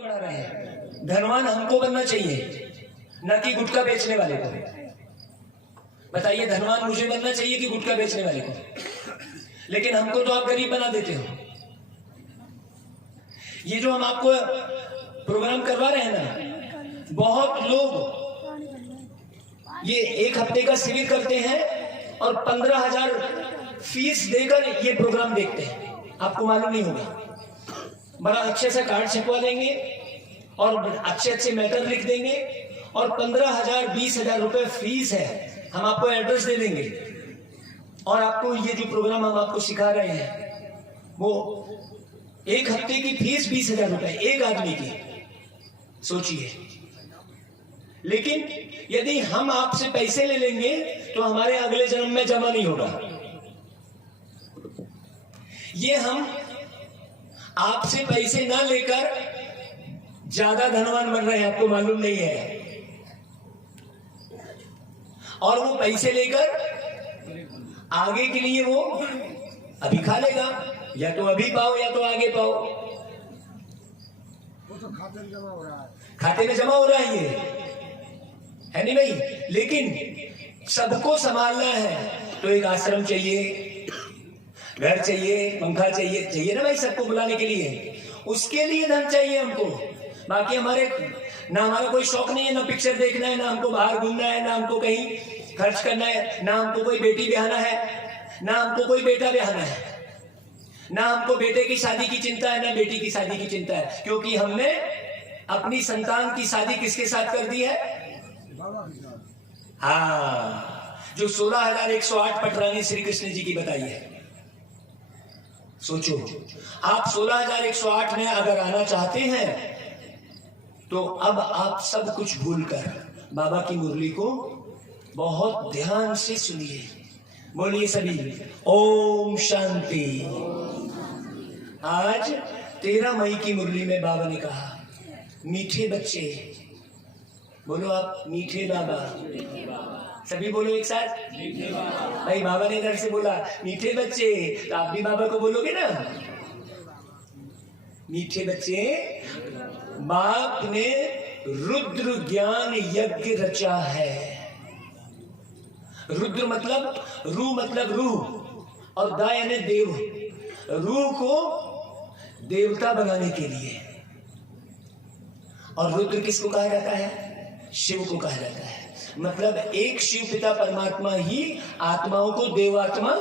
आगे बढ़ा रहे हैं। धनवान हमको बनना चाहिए, न कि गुटखा बेचने वाले को। बताइए, धनवान मुझे बनना चाहिए कि गुटखा बेचने वाले को? लेकिन हमको तो आप गरीब बना देते हो। ये जो हम आपको प्रोग्राम करवा रहे हैं ना, बहुत लोग ये 1 हफ्ते का शिविर करते हैं और 15,000 फीस देकर ये प्रोग्राम देखते हैं। आपको मालूम नहीं होगा। बड़ा अच्छे से कार्ड छपवा लेंगे और अच्छे अच्छे मैटर लिख देंगे और 15,000 20,000 रुपए फीस है। हम आपको एड्रेस दे देंगे और आपको ये जो प्रोग्राम हम आपको सिखा रहे हैं वो 1 हफ्ते की फीस 20,000 रुपए एक आदमी की। सोचिए। लेकिन यदि हम आपसे पैसे ले लेंगे तो हमारे अगले जन्म में जमा नहीं होगा। ये हम आपसे पैसे ना लेकर ज्यादा धनवान बन रहे हैं, आपको मालूम नहीं है। और वो पैसे लेकर आगे के लिए वो अभी खा लेगा, या तो अभी पाओ या तो आगे पाओ। वो तो खाते में जमा हो रहा है, खाते में जमा हो रहा है, ये है नहीं भाई। लेकिन सबको संभालना है तो एक आश्रम चाहिए, घर चाहिए, पंखा चाहिए, चाहिए ना भाई सबको बुलाने के लिए। उसके लिए धन चाहिए हमको। बाकी हमारा कोई शौक नहीं है, ना पिक्चर देखना है, ना हमको बाहर घूमना है, ना हमको कहीं खर्च करना है, ना हमको कोई बेटी ब्याहना है, ना हमको कोई बेटा ब्याहना है, ना हमको बेटे की शादी की चिंता है, ना बेटी की शादी की चिंता है। क्योंकि हमने अपनी संतान की शादी किसके साथ कर दी है? हाँ, जो 16,108 पटरानी श्री कृष्ण जी की बताई है। सोचो, आप 16,108 में अगर आना चाहते हैं तो अब आप सब कुछ भूलकर बाबा की मुरली को बहुत ध्यान से सुनिए। बोलिए सभी ओम शांति। आज 13 मई की मुरली में बाबा ने कहा, मीठे बच्चे, बोलो आप, मीठे बाबा। सभी बोलो एक साथ, मीठे बाबा। भाई बाबा ने इधर से बोला मीठे बच्चे, तो आप भी बाबा को बोलोगे ना, मीठे बच्चे। बाप ने रुद्र ज्ञान यज्ञ रचा है। रुद्र मतलब रूह और दा यानी देव। रूह को देवता बनाने के लिए। और रुद्र किसको कहा जाता है? शिव को कहा जाता है। मतलब एक शिव पिता परमात्मा ही आत्माओं को देवात्मा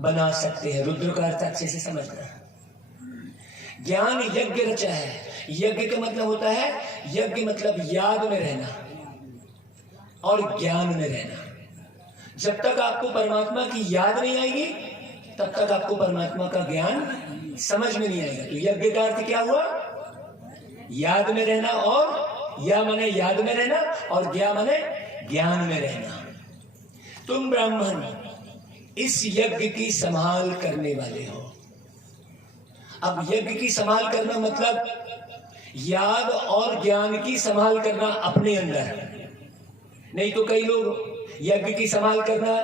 बना सकते हैं। रुद्र का अर्थ अच्छे से समझना। ज्ञान यज्ञ रचा है। यज्ञ का मतलब होता है, यज्ञ मतलब याद में रहना और ज्ञान में रहना। जब तक आपको परमात्मा की याद नहीं आएगी तब तक आपको परमात्मा का ज्ञान समझ में नहीं आएगा। तो यज्ञ का अर्थ क्या हुआ? याद में रहना, और या माने याद में रहना, और ज्ञा माने ज्ञान में रहना। तुम ब्राह्मण इस यज्ञ की संभाल करने वाले हो। अब यज्ञ की संभाल करना मतलब याद और ज्ञान की संभाल करना अपने अंदर। नहीं तो कई लोग यज्ञ की संभाल करना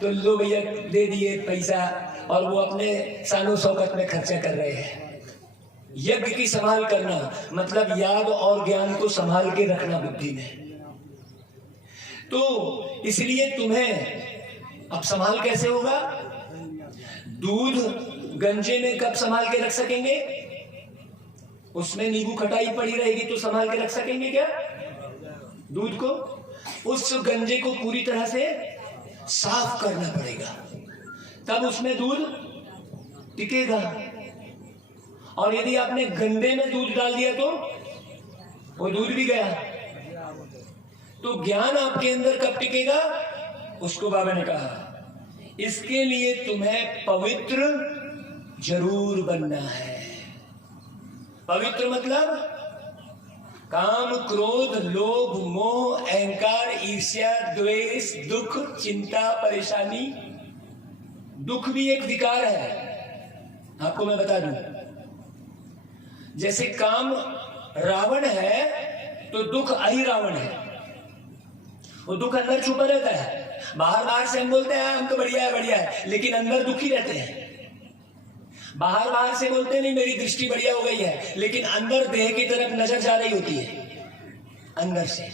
तो लोग भैया दे दिए पैसा और वो अपने शानो शौकत में खर्चा कर रहे हैं। यज्ञ की संभाल करना मतलब याद और ज्ञान को संभाल के रखना बुद्धि में। तो इसलिए तुम्हें अब संभाल कैसे होगा? दूध गंजे में कब संभाल के रख सकेंगे? उसमें नींबू खटाई पड़ी रहेगी तो संभाल के रख सकेंगे क्या दूध को? उस गंजे को पूरी तरह से साफ करना पड़ेगा, तब उसमें दूध टिकेगा। और यदि आपने गंदे में दूध डाल दिया तो वो दूध भी गया। तो ज्ञान आपके अंदर कब टिकेगा? उसको बाबा ने कहा, इसके लिए तुम्हें पवित्र जरूर बनना है। पवित्र मतलब काम, क्रोध, लोभ, मोह, अहंकार, ईर्ष्या, द्वेष, दुख, चिंता, परेशानी। दुख भी एक विकार है, आपको मैं बता दूं। जैसे काम रावण है तो दुख अहिरावण है। वो दुख अंदर छुपा रहता है। बाहर से हम बोलते हैं हम तो बढ़िया है, लेकिन अंदर दुखी रहते हैं। बाहर बाहर से बोलते नहीं मेरी दृष्टि बढ़िया हो गई है, लेकिन अंदर देह की तरफ नजर जा रही होती है। अंदर से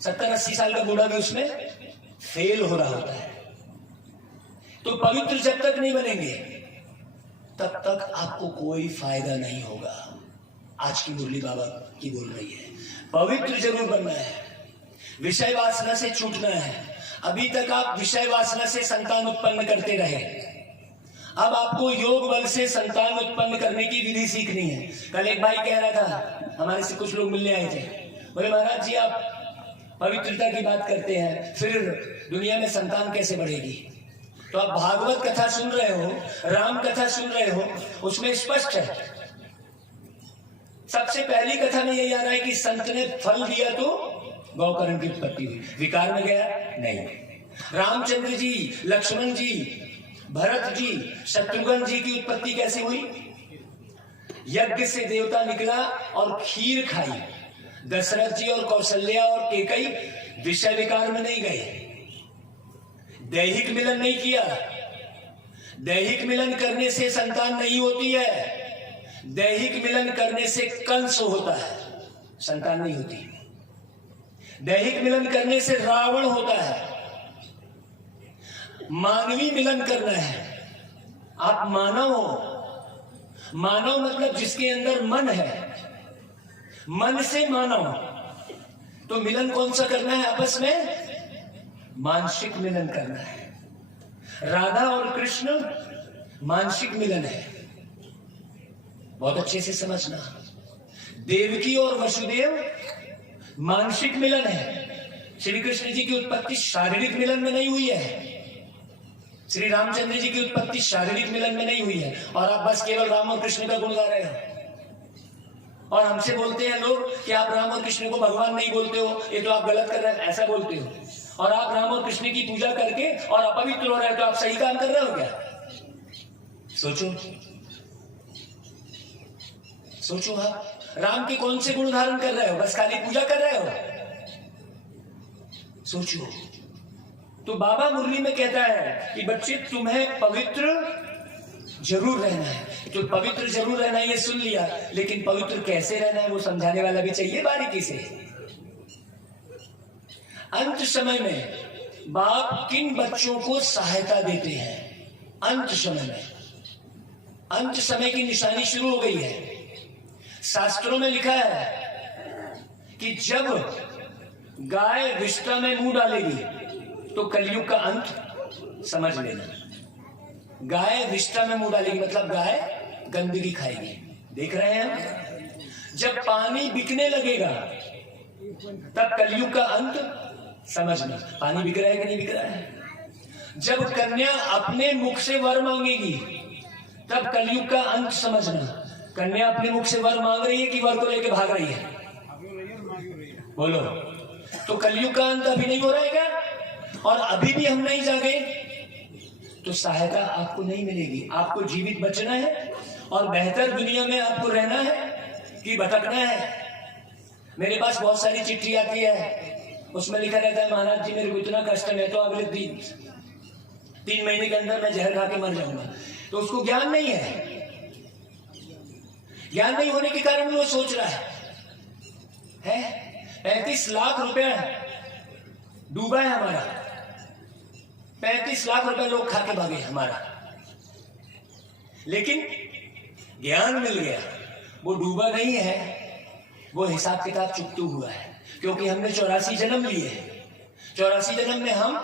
70-80 साल का बूढ़ा भी उसमें फेल हो रहा होता है। तो पवित्र जब तक नहीं बनेंगे तब तक आपको कोई फायदा नहीं होगा। आज की मुरली बाबा की बोल रही है, पवित्र जरूर बनना है, विषय वासना से छूटना है। अभी तक आप विषय वासना से संतान उत्पन्न करते रहे, अब आपको योग बल से संतान उत्पन्न करने की विधि सीखनी है। कल एक भाई कह रहा था, हमारे से कुछ लोग मिलने आए थे, बोले महाराज जी आप पवित्रता की बात करते हैं, फिर दुनिया में संतान कैसे बढ़ेगी? तो आप भागवत कथा सुन रहे हो, राम कथा सुन रहे हो, उसमें स्पष्ट है। सबसे पहली कथा में यही आ रहा है कि संत ने फल दिया तो गौकर्ण की उत्पत्ति हुई, विकार में गया नहीं। रामचंद्र जी, लक्ष्मण जी, भरत जी, शत्रुघ्न जी की उत्पत्ति कैसे हुई? यज्ञ से देवता निकला और खीर खाई। दशरथ जी और कौशल्या और केकई विषय विकार में नहीं गए, दैहिक मिलन नहीं किया। दैहिक मिलन करने से संतान नहीं होती है, दैहिक मिलन करने से कंस होता है, संतान नहीं होती। दैहिक मिलन करने से रावण होता है। मानवी मिलन करना है। आप मानव हो, मानव मतलब जिसके अंदर मन है, मन से मानव। तो मिलन कौन सा करना है आपस में? मानसिक मिलन करना है। राधा और कृष्ण मानसिक मिलन है, बहुत अच्छे से समझना। देवकी और वसुदेव मानसिक मिलन है। श्री कृष्ण जी की उत्पत्ति शारीरिक मिलन में नहीं हुई है, श्री रामचंद्र जी की उत्पत्ति शारीरिक मिलन में नहीं हुई है। और आप बस केवल राम और कृष्ण का गुण गा रहे हो। और हमसे बोलते हैं लोग कि आप राम और कृष्ण को भगवान नहीं बोलते हो, ये तो आप गलत कर रहे हैं, ऐसा बोलते हो। और आप राम और कृष्ण की पूजा करके और अपवित्र हो रहे हैं, तो आप सही काम कर रहे हो क्या? सोचो सोचो, आप राम के कौन से गुण धारण कर रहे हो? बस खाली पूजा कर रहे हो? सोचो। तो बाबा मुरली में कहता है कि बच्चे तुम्हें पवित्र जरूर रहना है। तो पवित्र जरूर रहना है ये सुन लिया, लेकिन पवित्र कैसे रहना है वो समझाने वाला भी चाहिए बारीकी से। अंत समय में बाप किन बच्चों को सहायता देते हैं? अंत समय में, अंत समय की निशानी शुरू हो गई है। शास्त्रों में लिखा है कि जब गाय विष्ठा में मुंह डालेगी तो कलयुग का अंत समझ लेना। गाय विष्ठा में मुंह डालेगी मतलब गाय गंदगी खाएगी। देख रहे हैं, जब पानी बिकने लगेगा तब कलयुग का अंत समझना। पानी बिक रहा है कि नहीं बिक रहा है? जब कन्या अपने मुख से वर मांगेगी तब कलयुग का अंत समझना। कन्या अपने मुख से वर मांग रही है कि वर को लेके भाग रही है? बोलो। तो कलयुग का अंत अभी नहीं हो रहा है क्या? और अभी भी हम नहीं जागे तो सहायता आपको नहीं मिलेगी। आपको जीवित बचना है और बेहतर दुनिया में आपको रहना है कि भटकना है। मेरे पास बहुत सारी चिट्ठी आती है, उसमें लिखा रहता है महाराज जी मेरे को इतना कष्ट है, तो अगले 3 महीने के अंदर मैं जहर खा के मर जाऊंगा। तो उसको ज्ञान नहीं है। ज्ञान नहीं होने के कारण वो सोच रहा है 35 लाख रुपया डूबा है हमारा, 35 लाख रुपए लोग खा के भागे हमारा। लेकिन ज्ञान मिल गया, वो डूबा नहीं है, वो हिसाब किताब चुकतू हुआ है। क्योंकि हमने 84 जन्म लिए हैं। 84 जन्म में हम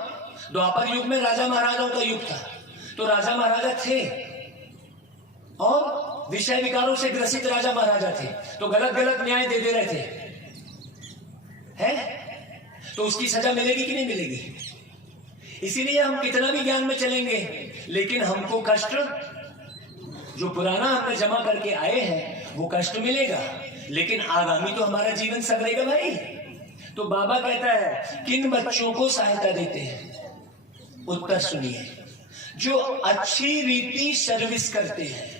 द्वापर युग में राजा महाराजाओं का युग था, तो राजा महाराजा थे और विषय विकारों से ग्रसित राजा महाराजा थे, तो गलत गलत न्याय दे रहे थे, है? तो उसकी सजा मिलेगी कि नहीं मिलेगी? इसीलिए हम कितना भी ज्ञान में चलेंगे, लेकिन हमको कष्ट जो पुराना हमने जमा करके आए हैं वो कष्ट मिलेगा, लेकिन आगामी तो हमारा जीवन सवरेगा भाई। तो बाबा कहता है किन बच्चों को सहायता देते हैं? उत्तर सुनिए, जो अच्छी रीति सर्विस करते हैं।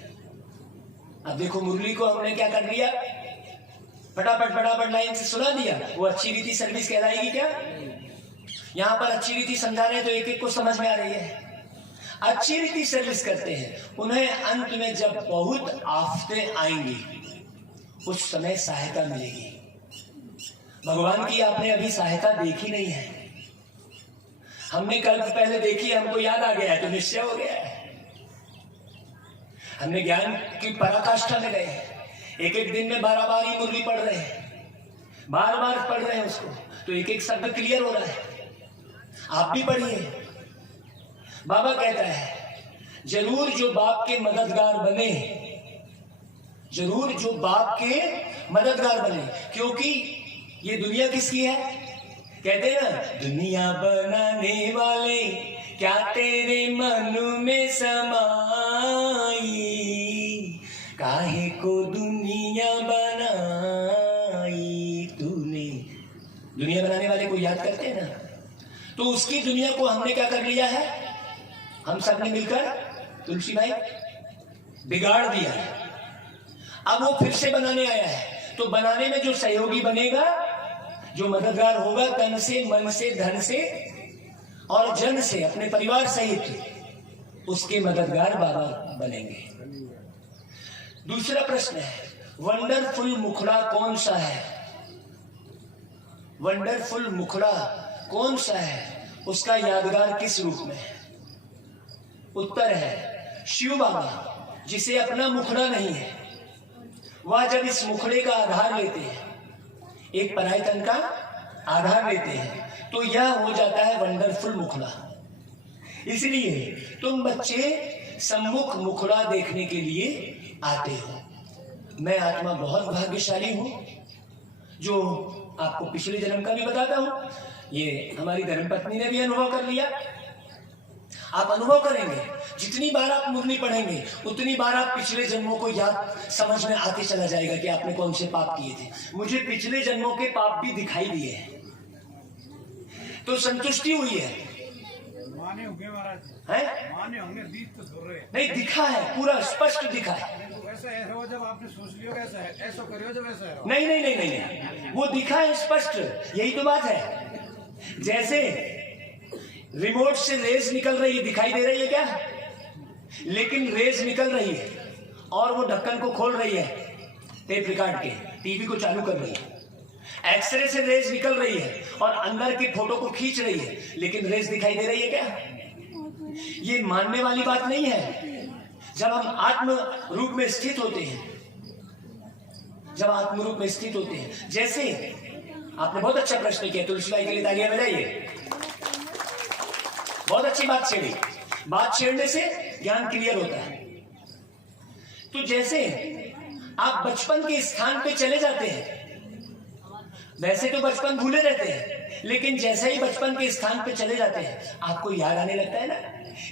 अब देखो मुरली को हमने क्या कर दिया, फटाफट लाइन से सुना दिया, वो अच्छी रीति सर्विस कहलाएगी क्या? यहां पर अच्छी रीति समझा रहे हैं तो एक एक को समझ में आ रही है। अच्छी रीति सर्विस करते हैं, उन्हें अंत में जब बहुत आफतें आएंगी उस समय सहायता मिलेगी। भगवान की आपने अभी सहायता देखी नहीं है, हमने कल पहले देखी, हमको याद आ गया तो निश्चय हो गया है। हमने ज्ञान की पराकाष्ठा में गए, एक एक दिन में 12 बार ही मुरली पढ़ रहे हैं, बार बार पढ़ रहे हैं उसको, तो एक एक शब्द क्लियर हो रहा है। आप भी पढ़िए। बाबा कहता है जरूर जो बाप के मददगार बने, जरूर जो बाप के मददगार बने, क्योंकि ये दुनिया किसकी है? कहते हैं ना, दुनिया बनाने वाले क्या तेरे मन में समाई, काहे को दुनिया बनाई तूने। दुनिया बनाने वाले को याद करते हैं ना, तो उसकी दुनिया को हमने क्या कर लिया है? हम सब ने मिलकर तुलसी भाई बिगाड़ दिया है। अब वो फिर से बनाने आया है, तो बनाने में जो सहयोगी बनेगा, जो मददगार होगा, तन से, मन से, धन से और जन से, अपने परिवार सहित, उसके मददगार बाबा बनेंगे। दूसरा प्रश्न है, वंडरफुल मुखड़ा कौन सा है? वंडरफुल मुखड़ा कौन सा है? उसका यादगार किस रूप में है? उत्तर है शिव बाबा, जिसे अपना मुखड़ा नहीं है। वह जब इस मुखड़े का आधार लेते हैं, एक पराई तन का आधार लेते हैं, तो यह हो जाता है वंडरफुल मुखड़ा। इसलिए तुम बच्चे सम्मुख मुखड़ा देखने के लिए आते हो। मैं आत्मा बहुत भाग्यशाली हूं, जो आपको पिछले जन्म का भी बताता हूं। ये हमारी धर्मपत्नी ने भी अनुभव कर लिया। आप अनुभव करेंगे, जितनी बार आप मुरली पढ़ेंगे उतनी बार आप पिछले जन्मों को याद समझ में आते चला जाएगा कि आपने कौन से पाप किए थे। मुझे पिछले जन्मों के पाप भी दिखाई दिए हैं, तो संतुष्टि हुई है। माने होंगे महाराज, हैं? माने होंगे, दीप तो धुर रहे नहीं, दिखा है, पूरा स्पष्ट दिखा है। ऐसा हो जब आपने सोच लिया कैसा है, ऐसा करियो जब ऐसा है। नहीं नहीं नहीं नहीं नहीं, वो दिखा है स्पष्ट, यही तो बात है। जैसे रिमोट से रेज निकल रही है, दिखाई दे रही है क्या? लेकिन रेज निकल रही है और वो ढक्कन को खोल रही है, टेप रिकॉर्ड के टीवी को चालू कर रही है। एक्सरे से रेज निकल रही है और अंदर की फोटो को खींच रही है, लेकिन रेज दिखाई दे रही है क्या? ये मानने वाली बात नहीं है। जब हम आत्म रूप में स्थित होते हैं, जब आत्म रूप में स्थित होते हैं, जैसे आपने बहुत अच्छा प्रश्न किया, तुलसी भाई के लिए तालियां बजाइए। बहुत अच्छी बात छेड़ी। बात छेड़ने से ज्ञान क्लियर होता है। तो जैसे आप बचपन के स्थान पे चले जाते हैं, वैसे तो बचपन भूले रहते हैं, लेकिन जैसे ही बचपन के स्थान पे चले जाते हैं, आपको याद आने लगता है ना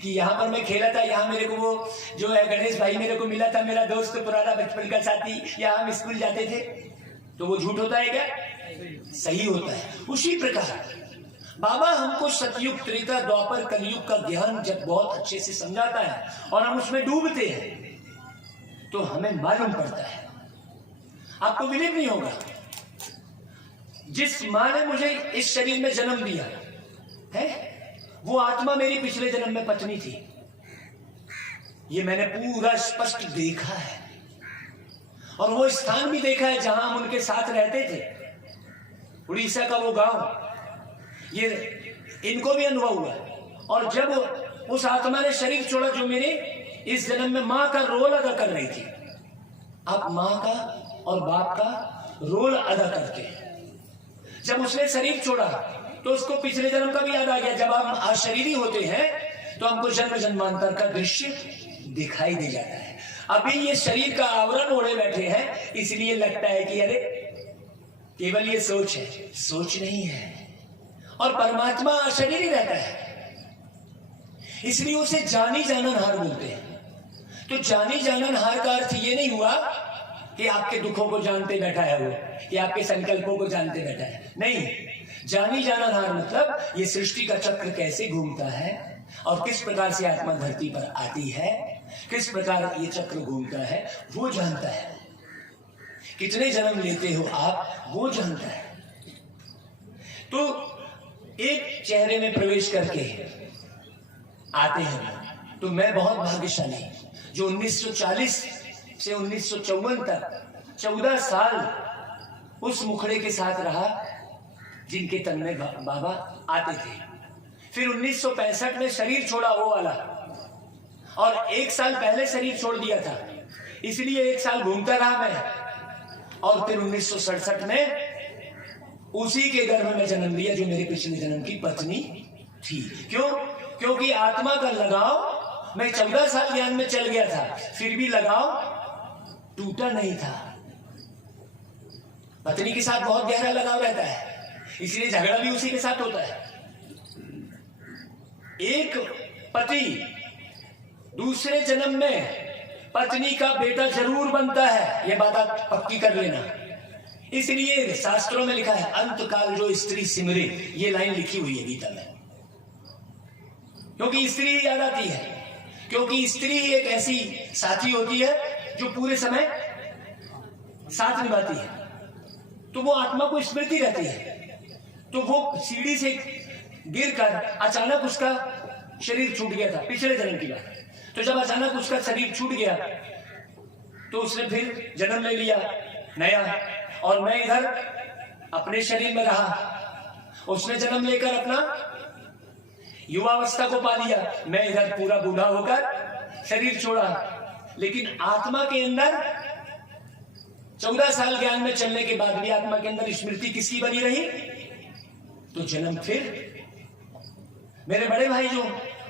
कि यहाँ पर मैं खेला था, यहाँ मेरे को वो जो है गणेश भाई मेरे को मिला था, मेरा दोस्त पुराना बचपन का साथी, या हम स्कूल जाते थे। तो वो झूठ होता है क्या? सही होता है। उसी प्रकार बाबा हमको सतयुग, त्रेता, द्वापर, कलयुग का ज्ञान जब बहुत अच्छे से समझाता है और हम उसमें डूबते हैं, तो हमें मालूम पड़ता है। आपको बिलीव नहीं होगा, जिस माँ ने मुझे इस शरीर में जन्म दिया है, वो आत्मा मेरी पिछले जन्म में पत्नी थी। ये मैंने पूरा स्पष्ट देखा है, और वो स्थान भी देखा है जहां हम उनके साथ रहते थे, उड़ीसा का वो गांव, ये इनको भी अनुभव हुआ। और जब उस आत्मा ने शरीर छोड़ा जो मेरे इस जन्म में माँ का रोल अदा कर रही थी, आप माँ का और बाप का रोल अदा करते हैं। जब उसने शरीर छोड़ा तो उसको पिछले जन्म का भी याद आ गया। जब हम अशरीरी होते हैं तो हमको जन्म जन्मांतर का दृश्य दिखाई दे जाता है। अभी ये शरीर का आवरण ओढ़े बैठे हैं, इसलिए लगता है कि अरे केवल ये सोच है। सोच नहीं है, और परमात्मा अशरीरी रहता है, इसलिए उसे जानी जाननहार बोलते हैं। तो जानी जाननहार का अर्थ ये नहीं हुआ कि आपके दुखों को जानते बैठा है वो, या आपके संकल्पों को जानते बैठा है। नहीं, जानी जाननहार मतलब ये सृष्टि का चक्र कैसे घूमता है और किस प्रकार से आत्मा धरती पर आती है, किस प्रकार ये चक्र घूमता है, वो जानता है। कितने जन्म लेते हो आप, वो जानता है। तो एक चेहरे में प्रवेश करके आते हैं, तो मैं बहुत भाग्यशाली जो 1940 से 1954 तक 14 साल उस मुखड़े के साथ रहा जिनके तन में बाबा आते थे। फिर 1965 में शरीर छोड़ा वो वाला, और 1 साल पहले शरीर छोड़ दिया था, इसलिए 1 साल घूमता रहा मैं। और फिर 1967 में उसी के गर्भ में जन्म लिया जो मेरे पिछले जन्म की पत्नी थी। क्यों? क्योंकि आत्मा का लगाव, मैं 14 साल ज्ञान में चल गया था, फिर भी लगाव टूटा नहीं था। पत्नी के साथ बहुत गहरा लगाव रहता है, इसलिए झगड़ा भी उसी के साथ होता है। एक पति दूसरे जन्म में पत्नी का बेटा जरूर बनता है, यह बात आप पक्की कर लेना। इसलिए शास्त्रों में लिखा है, अंत काल जो स्त्री सिमरे, ये लाइन लिखी हुई है गीता में। क्योंकि स्त्री ही याद आती है, क्योंकि स्त्री ही एक ऐसी साथी होती है जो पूरे समय साथ निभाती है। तो वो आत्मा को स्मृति रहती है। तो वो सीढ़ी से गिरकर अचानक उसका शरीर छूट गया था, पिछले जन्म की बात। तो जब अचानक उसका शरीर छूट गया तो उसने फिर जन्म ले लिया नया, और मैं इधर अपने शरीर में रहा। उसने जन्म लेकर अपना युवावस्था को पा लिया, मैं इधर पूरा बूढ़ा होकर शरीर छोड़ा। लेकिन आत्मा के अंदर 14 साल ज्ञान में चलने के बाद भी आत्मा के अंदर स्मृति किसकी बनी रही? तो जन्म फिर मेरे बड़े भाई जो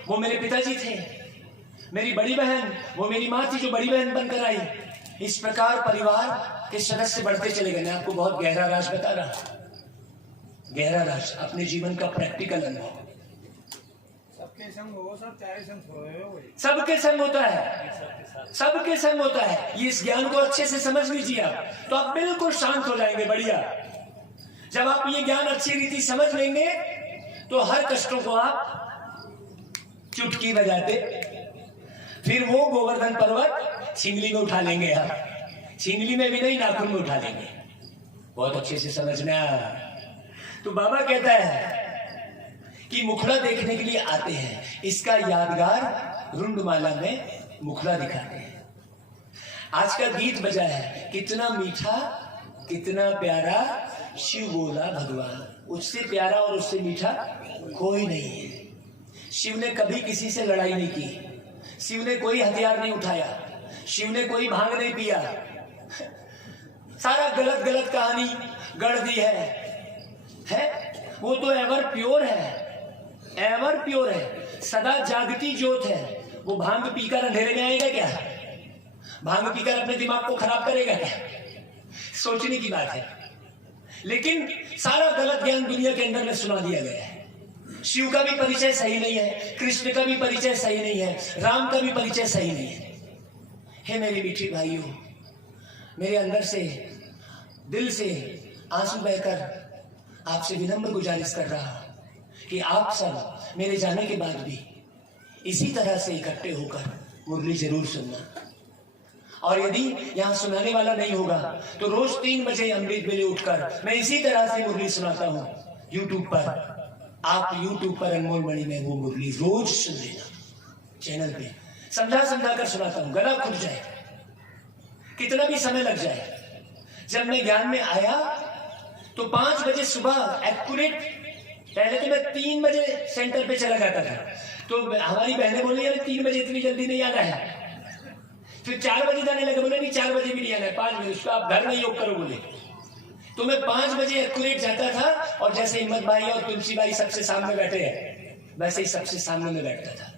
वो मेरे पिताजी थे, मेरी बड़ी बहन वो मेरी माँ थी जो बड़ी बहन बनकर आई। इस प्रकार परिवार के सदस्य बढ़ते चले गए। मैं आपको बहुत गहरा राज बता रहा हूं, गहरा राज, अपने जीवन का प्रैक्टिकल अनुभव। सबके संग हो, सब चाहे संग हो, सबके संग होता है, सबके संग होता है। ये इस ज्ञान को अच्छे से समझ लीजिए आप, तो आप बिल्कुल शांत हो जाएंगे। बढ़िया, जब आप ये ज्ञान अच्छी रीति समझ लेंगे तो हर कष्टों को आप चुटकी बजाते फिर वो गोवर्धन पर्वत छिंगली में उठा लेंगे। आप छिंगली में भी नहीं, नाखून में उठा लेंगे। बहुत अच्छे से समझना। तो बाबा कहता है कि मुखड़ा देखने के लिए आते हैं, इसका यादगार रुंडमाला में मुखड़ा दिखाते हैं। आज का गीत बजा है, कितना मीठा कितना प्यारा शिव बोला भगवान, उससे प्यारा और उससे मीठा कोई नहीं है। शिव ने कभी किसी से लड़ाई नहीं की, शिव ने कोई हथियार नहीं उठाया, शिव ने कोई भांग नहीं पिया। सारा गलत गलत कहानी गढ़ दी है? वो तो एवर प्योर है, एवर प्योर है, सदा जागती ज्योत है। वो भांग पीकर अंधेरे में आएगा क्या? भांग पीकर अपने दिमाग को खराब करेगा क्या? सोचने की बात है। लेकिन सारा गलत ज्ञान दुनिया के अंदर में सुना दिया गया है। शिव का भी परिचय सही नहीं है, कृष्ण का भी परिचय सही नहीं है, राम का भी परिचय सही नहीं है। हे मेरे मीठे भाइयों, मेरे अंदर से दिल से आंसू बहकर आपसे विनम्र गुजारिश कर रहा हूं कि आप सब मेरे जाने के बाद भी इसी तरह से इकट्ठे होकर मुरली जरूर सुनना। और यदि यहाँ सुनाने वाला नहीं होगा तो रोज 3 बजे अमृत बेले उठकर मैं इसी तरह से मुरली सुनाता हूँ यूट्यूब पर। आप यूट्यूब पर अनमोल मणि में वो मुरली रोज सुन लेना चैनल पे। समझा समझा कर सुनाता हूँ, गला खुल जाए, कितना भी समय लग जाए। जब मैं ज्ञान में आया तो 5 बजे सुबह एक्यूरेट, पहले तो मैं 3 बजे सेंटर पे चला जाता था। तो हमारी बहनें बोली यार 3 बजे इतनी जल्दी नहीं आना है। फिर 4 बजे जाने लगे, बोले नहीं 4 बजे भी नहीं आना है, 5 बजे, उसको आप घर में योग करो बोले। तो मैं 5 बजे एक्यूरेट जाता था, और जैसे हिम्मत भाई और तुलसी भाई सबसे सामने बैठे हैं वैसे ही सबसे सामने में बैठता था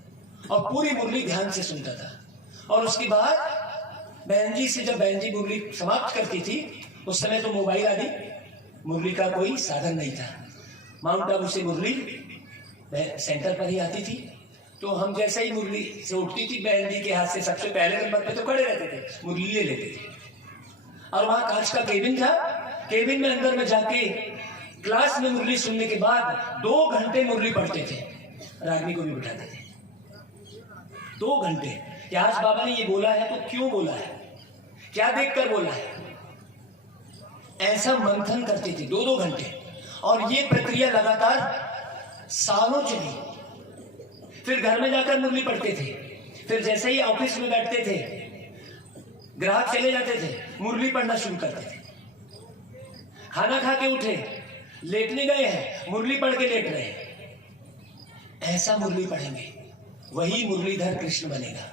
और पूरी मुरली ध्यान से सुनता था। और उसके बाद बहन जी से, जब बहन जी मुरली समाप्त करती थी, उस समय तो मोबाइल आदि मुरली का कोई साधन नहीं था। माउंट आबू से मुरली सेंटर पर ही आती थी। तो हम जैसे ही मुरली से उठती थी, बहन जी के हाथ से सबसे पहले नंबर पे तो खड़े रहते थे, मुरली ले लेते थे। और वहां कांच का केबिन था, केबिन में अंदर में जाके क्लास में मुरली सुनने के बाद 2 घंटे मुरली पढ़ते थे। रागनी को भी बिठाते थे 2 घंटे। कि आज बाबा ने ये बोला है तो क्यों बोला है, क्या देखकर बोला है, ऐसा मंथन करते थे 2-2 घंटे। और ये प्रक्रिया लगातार सालों चली। फिर घर में जाकर मुरली पढ़ते थे। फिर जैसे ही ऑफिस में बैठते थे, ग्राहक चले जाते थे, मुरली पढ़ना शुरू करते थे। खाना खा के उठे, लेटने गए हैं, मुरली पढ़ के लेट रहे हैं। ऐसा मुरली पढ़ेंगे, वही मुरलीधर कृष्ण बनेगा।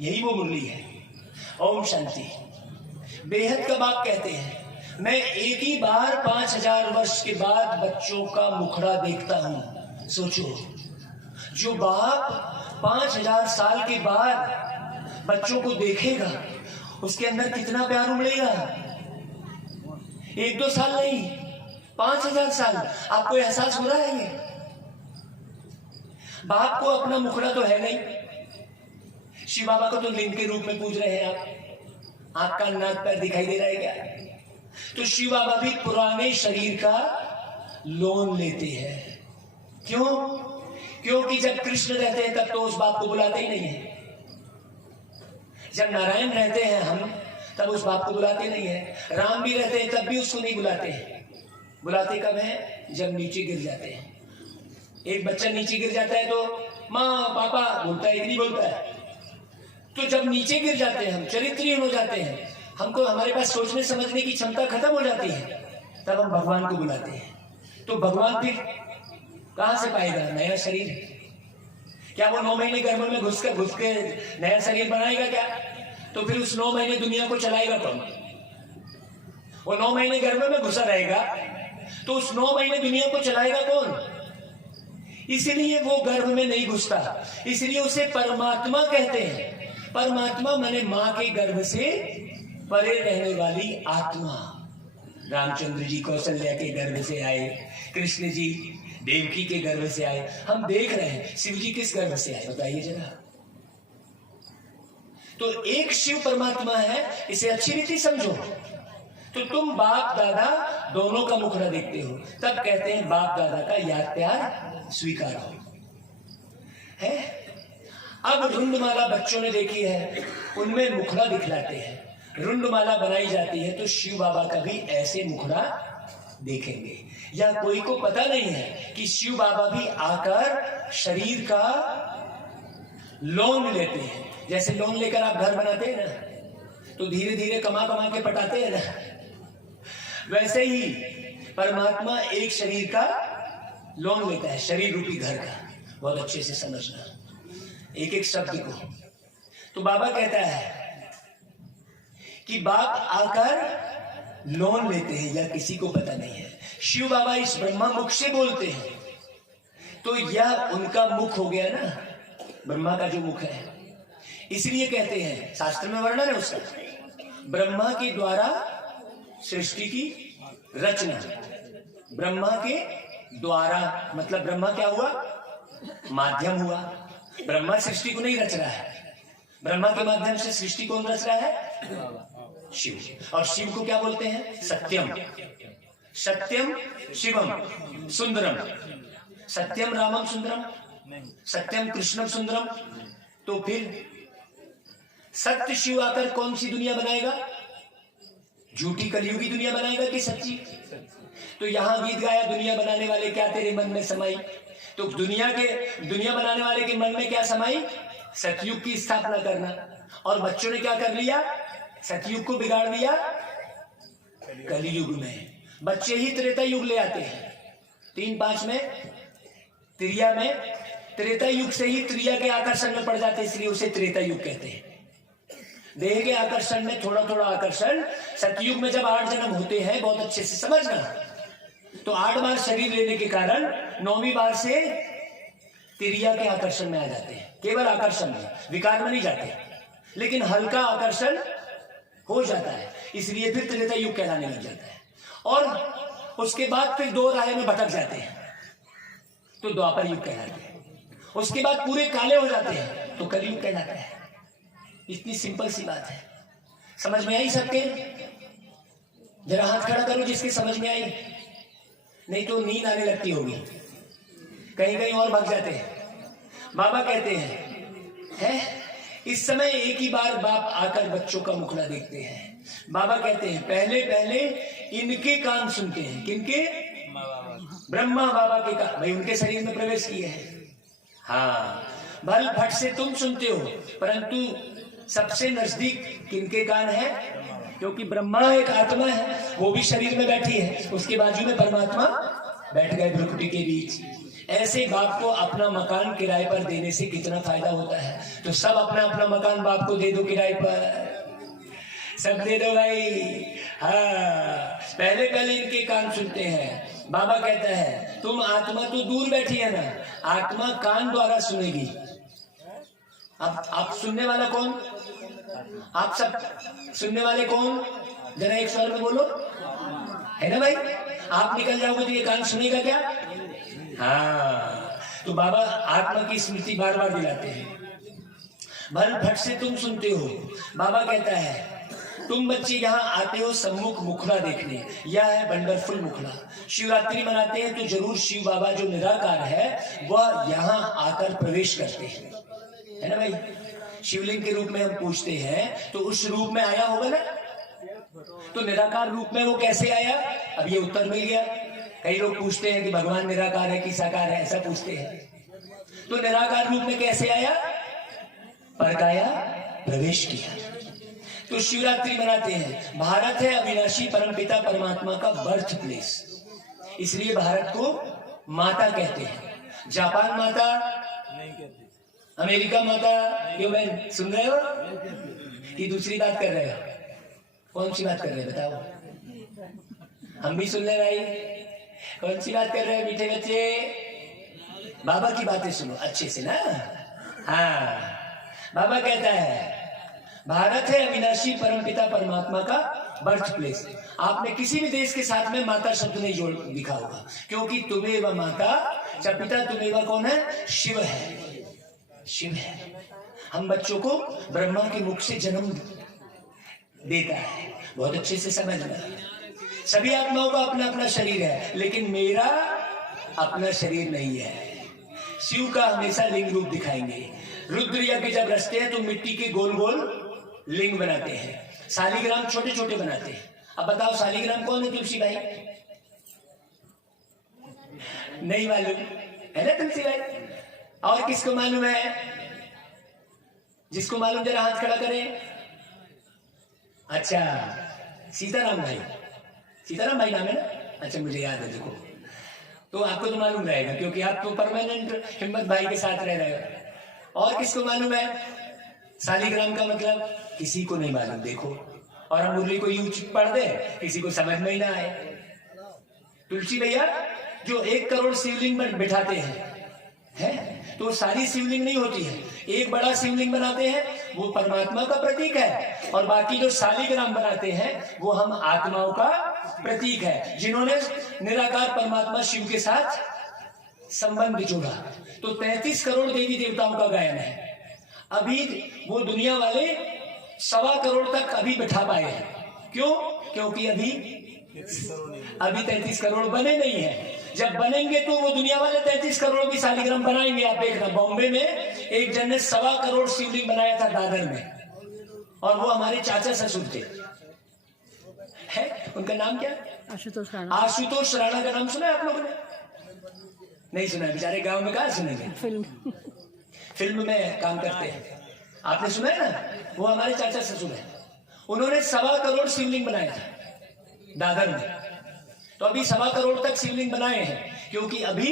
यही वो मुरली है। ओम शांति। बेहद का बाप कहते हैं, मैं एक ही बार 5000 वर्ष के बाद बच्चों का मुखड़ा देखता हूं। सोचो, जो बाप 5000 साल के बाद बच्चों को देखेगा, उसके अंदर कितना प्यार उमड़ेगा। 1-2 साल नहीं, 5000 साल। आपको एहसास हो रहा है ये? बाप को अपना मुखड़ा तो है नहीं। शिव बाबा को तो लिंग के रूप में पूज रहे हैं आप। आपका नाक पैर दिखाई दे रहा है क्या? तो शिव बाबा भी पुराने शरीर का लोन लेते हैं। क्यों? क्योंकि जब कृष्ण रहते हैं तब तो उस बाप को बुलाते ही नहीं है। जब नारायण रहते हैं हम, तब उस बाप को बुलाते नहीं है। राम भी रहते हैं तब भी उसको नहीं बुलाते हैं। बुलाते कब है? जब नीचे गिर जाते हैं। एक बच्चा नीचे गिर जाता है तो माँ पापा बोलता है, नहीं बोलता है। तो जब नीचे गिर जाते हैं हम, चरित्रहीन हो जाते हैं, हमको हमारे पास सोचने समझने की क्षमता खत्म हो जाती है, तब हम भगवान को बुलाते हैं। तो भगवान फिर कहां से पाएगा नया शरीर? क्या वो 9 महीने गर्भ में घुस के नया शरीर बनाएगा क्या? तो फिर उस 9 महीने दुनिया को चलाएगा कौन? वो 9 महीने गर्भ में घुसा रहेगा, तो उस 9 महीने दुनिया को चलाएगा कौन? इसलिए वो गर्भ में नहीं घुसता, इसलिए उसे परमात्मा कहते हैं। परमात्मा माने मां के गर्भ से परे रहने वाली आत्मा। रामचंद्र जी कौशल्या के गर्भ से आए, कृष्ण जी देवकी के गर्भ से आए। हम देख रहे हैं शिव जी किस गर्भ से आए, बताइए जरा। तो एक शिव परमात्मा है, इसे अच्छी रीति समझो। तो तुम बाप दादा दोनों का मुखड़ा देखते हो, तब कहते हैं बाप दादा का याद प्यार स्वीकार हो है। अब रुंडमाला बच्चों ने देखी है, उनमें मुखड़ा दिखलाते हैं। रुंडमाला बनाई जाती है तो शिव बाबा का भी ऐसे मुखड़ा देखेंगे। या कोई को पता नहीं है कि शिव बाबा भी आकर शरीर का लोन लेते हैं। जैसे लोन लेकर आप घर बनाते हैं ना, तो धीरे धीरे कमा कमा के पटाते हैं ना, वैसे ही परमात्मा एक शरीर का लोन लेता है, शरीर रूपी घर का। बहुत अच्छे से समझना एक एक शब्द को। तो बाबा कहता है कि बाप आकर लोन लेते हैं, या किसी को पता नहीं है। शिव बाबा इस ब्रह्मा मुख से बोलते हैं, तो यह उनका मुख हो गया ना, ब्रह्मा का जो मुख है। इसलिए कहते हैं, शास्त्र में वर्णन है उसका, ब्रह्मा के द्वारा सृष्टि की रचना। ब्रह्मा के द्वारा मतलब ब्रह्मा क्या हुआ? माध्यम हुआ। ब्रह्मा सृष्टि को नहीं रच रहा है, ब्रह्मा के माध्यम से सृष्टि कौन रच रहा है? शिव। और शिव को क्या बोलते हैं? सत्यम। सत्यम शिवम सुंदरम। सत्यम रामम सुंदरम, सत्यम कृष्णम सुंदरम। तो फिर सत्य शिव आकर कौन सी दुनिया बनाएगा? झूठी कलयुगी दुनिया बनाएगा कि सच्ची? तो यहां गीत गाया, दुनिया बनाने वाले क्या तेरे मन में समाई। तो दुनिया बनाने वाले के मन में क्या समाई? सतयुग की स्थापना करना। और बच्चों ने क्या कर लिया? सतयुग को बिगाड़ दिया कलयुग में। बच्चे ही त्रेता युग ले आते हैं। 3-5 में त्रिया में, त्रेता युग से ही त्रिया के आकर्षण में पड़ जाते हैं, इसलिए उसे त्रेता युग कहते हैं। देह के आकर्षण में थोड़ा थोड़ा आकर्षण। सतयुग में जब 8 जन्म होते हैं, बहुत अच्छे से समझना, तो 8 बार शरीर लेने के कारण 9वीं बार से तिरिया के आकर्षण में आ जाते हैं। केवल आकर्षण में, विकार में नहीं जाते, लेकिन हल्का आकर्षण हो जाता है, इसलिए फिर त्रेता युग कहलाने लग जाता है। और उसके बाद फिर 2 राह में भटक जाते हैं, तो द्वापर युग कहलाते हैं। उसके बाद पूरे काले हो जाते हैं, तो कलयुग कहलाता है। इतनी सिंपल सी बात है। समझ में आई सबके? जरा हाथ खड़ा करो जिसके समझ में आई, नहीं तो नींद आने लगती होगी, कहीं कहीं और भाग जाते हैं। बाबा कहते हैं इस समय एक ही बार बाप आकर बच्चों का मुखड़ा देखते हैं। बाबा कहते हैं पहले पहले इनके कान सुनते हैं। किनके? ब्रह्मा बाबा के कान। भाई उनके शरीर में प्रवेश किए हैं। हाँ, भल फट से तुम सुनते हो, परंतु सबसे नजदीक किनके कान है? क्योंकि ब्रह्मा एक आत्मा है, वो भी शरीर में बैठी है, उसके बाजू में परमात्मा बैठ गए भ्रुकुटी के बीच। ऐसे बाप को अपना मकान किराए पर देने से कितना फायदा होता है। तो सब अपना अपना मकान बाप को दे दो किराए पर, सब दे दो भाई। हाँ, पहले पहले इनके कान सुनते हैं। बाबा कहता है तुम आत्मा तो दूर बैठी है ना, आत्मा कान द्वारा सुनेगी। अब आप सुनने वाला कौन? आप सब सुनने वाले कौन? जरा एक स्वर में बोलो, है ना भाई? आप निकल जाओगे तो ये कान सुनेगा क्या? हाँ, तो बाबा आत्मा की स्मृति बार बार दिलाते हैं। भल फट से तुम सुनते हो। बाबा कहता है तुम बच्चे यहाँ आते हो सम्मुख मुखड़ा देखने, यह है वंडरफुल मुखड़ा। शिवरात्रि मनाते हैं तो जरूर शिव बाबा जो निराकार है वह यहाँ आकर प्रवेश करते हैं, है ना भाई? शिवलिंग के रूप में हम पूछते हैं तो उस रूप में आया होगा ना, तो निराकार रूप में वो कैसे आया? अब ये उत्तर मिल गया। कई लोग पूछते हैं कि भगवान निराकार है कि साकार है, ऐसा पूछते हैं। तो निराकार रूप में कैसे आया? परकाया प्रवेश किया। तो शिवरात्रि मनाते हैं। भारत है अविनाशी परमपिता परमात्मा का बर्थ प्लेस, इसलिए भारत को माता कहते हैं। जापान माता, अमेरिका माता, क्यों बहन सुन रहे हो कि दूसरी बात कर रहे हो? कौन सी बात कर रहे हो बताओ? हम भी सुन ले भाई, कौन सी बात कर रहे हैं मीठे बच्चे? बाबा की बातें सुनो अच्छे से ना। हाँ, बाबा कहता है भारत है अविनाशी परमपिता परमात्मा का बर्थ प्लेस। आपने किसी भी देश के साथ में माता शब्द नहीं जोड़ दिखा होगा, क्योंकि तुम्हें व माता च पिता तुम्हें व कौन है? शिव है, शिव है। हम बच्चों को ब्रह्मा के मुख से जन्म देता है, बहुत अच्छे से समझना। सभी आत्माओं का अपना अपना शरीर है, लेकिन मेरा अपना शरीर नहीं है। शिव का हमेशा लिंग रूप दिखाएंगे। रुद्र यज्ञ जब रचते हैं तो मिट्टी के गोल गोल लिंग बनाते हैं, शालिग्राम छोटे छोटे बनाते हैं। अब बताओ शालिग्राम कौन है? तुलसी भाई नहीं मालूम है ना तुलसी भाई? और किसको मालूम है? जिसको मालूम जरा हाथ खड़ा करें। अच्छा, सीताराम भाई, सीताराम भाई नाम है ना? अच्छा, मुझे याद है। देखो, तो आपको तो मालूम रहेगा क्योंकि आप तो परमानेंट हिम्मत भाई के साथ रह रहे हो। और किसको मालूम है शालिग्राम का मतलब? किसी को नहीं मालूम। देखो, और हम मुरली को यूं पढ़ दे, किसी को समझ में ही ना आए। तुलसी भैया जो 1 करोड़ शिवलिंग बिठाते हैं, तो सारी शिवलिंग नहीं होती है। एक बड़ा शिवलिंग बनाते हैं, वो परमात्मा का प्रतीक है, और बाकी जो शालिग्राम बनाते हैं वो हम आत्माओं का प्रतीक है, जिन्होंने निराकार परमात्मा शिव के साथ संबंध जोड़ा। तो 33 करोड़ देवी देवताओं का गायन है। अभी वो दुनिया वाले 1.25 करोड़ तक अभी बिठा पाए हैं। क्यों? क्योंकि अभी 33 करोड़ बने नहीं है। जब बनेंगे तो वो दुनिया वाले 33 करोड़ की शालिग्राम बनाएंगे। आप देखना, बॉम्बे में एक जन ने 1.25 करोड़ शिवलिंग बनाया था दादर में, और वो हमारे चाचा ससुर थे। है उनका नाम क्या? आशुतोष राणा। आशुतोष राणा का नाम सुना है आप लोगों ने? नहीं सुना है, बेचारे गांव में कहाँ सुनेंगे? फिल्म में काम करते हैं, आपने सुना है ना? वो हमारे चाचा ससुर है। उन्होंने 1.25 करोड़ शिवलिंग बनाया था दादर में। तो अभी 1.25 करोड़ तक शिवलिंग बनाए हैं, क्योंकि अभी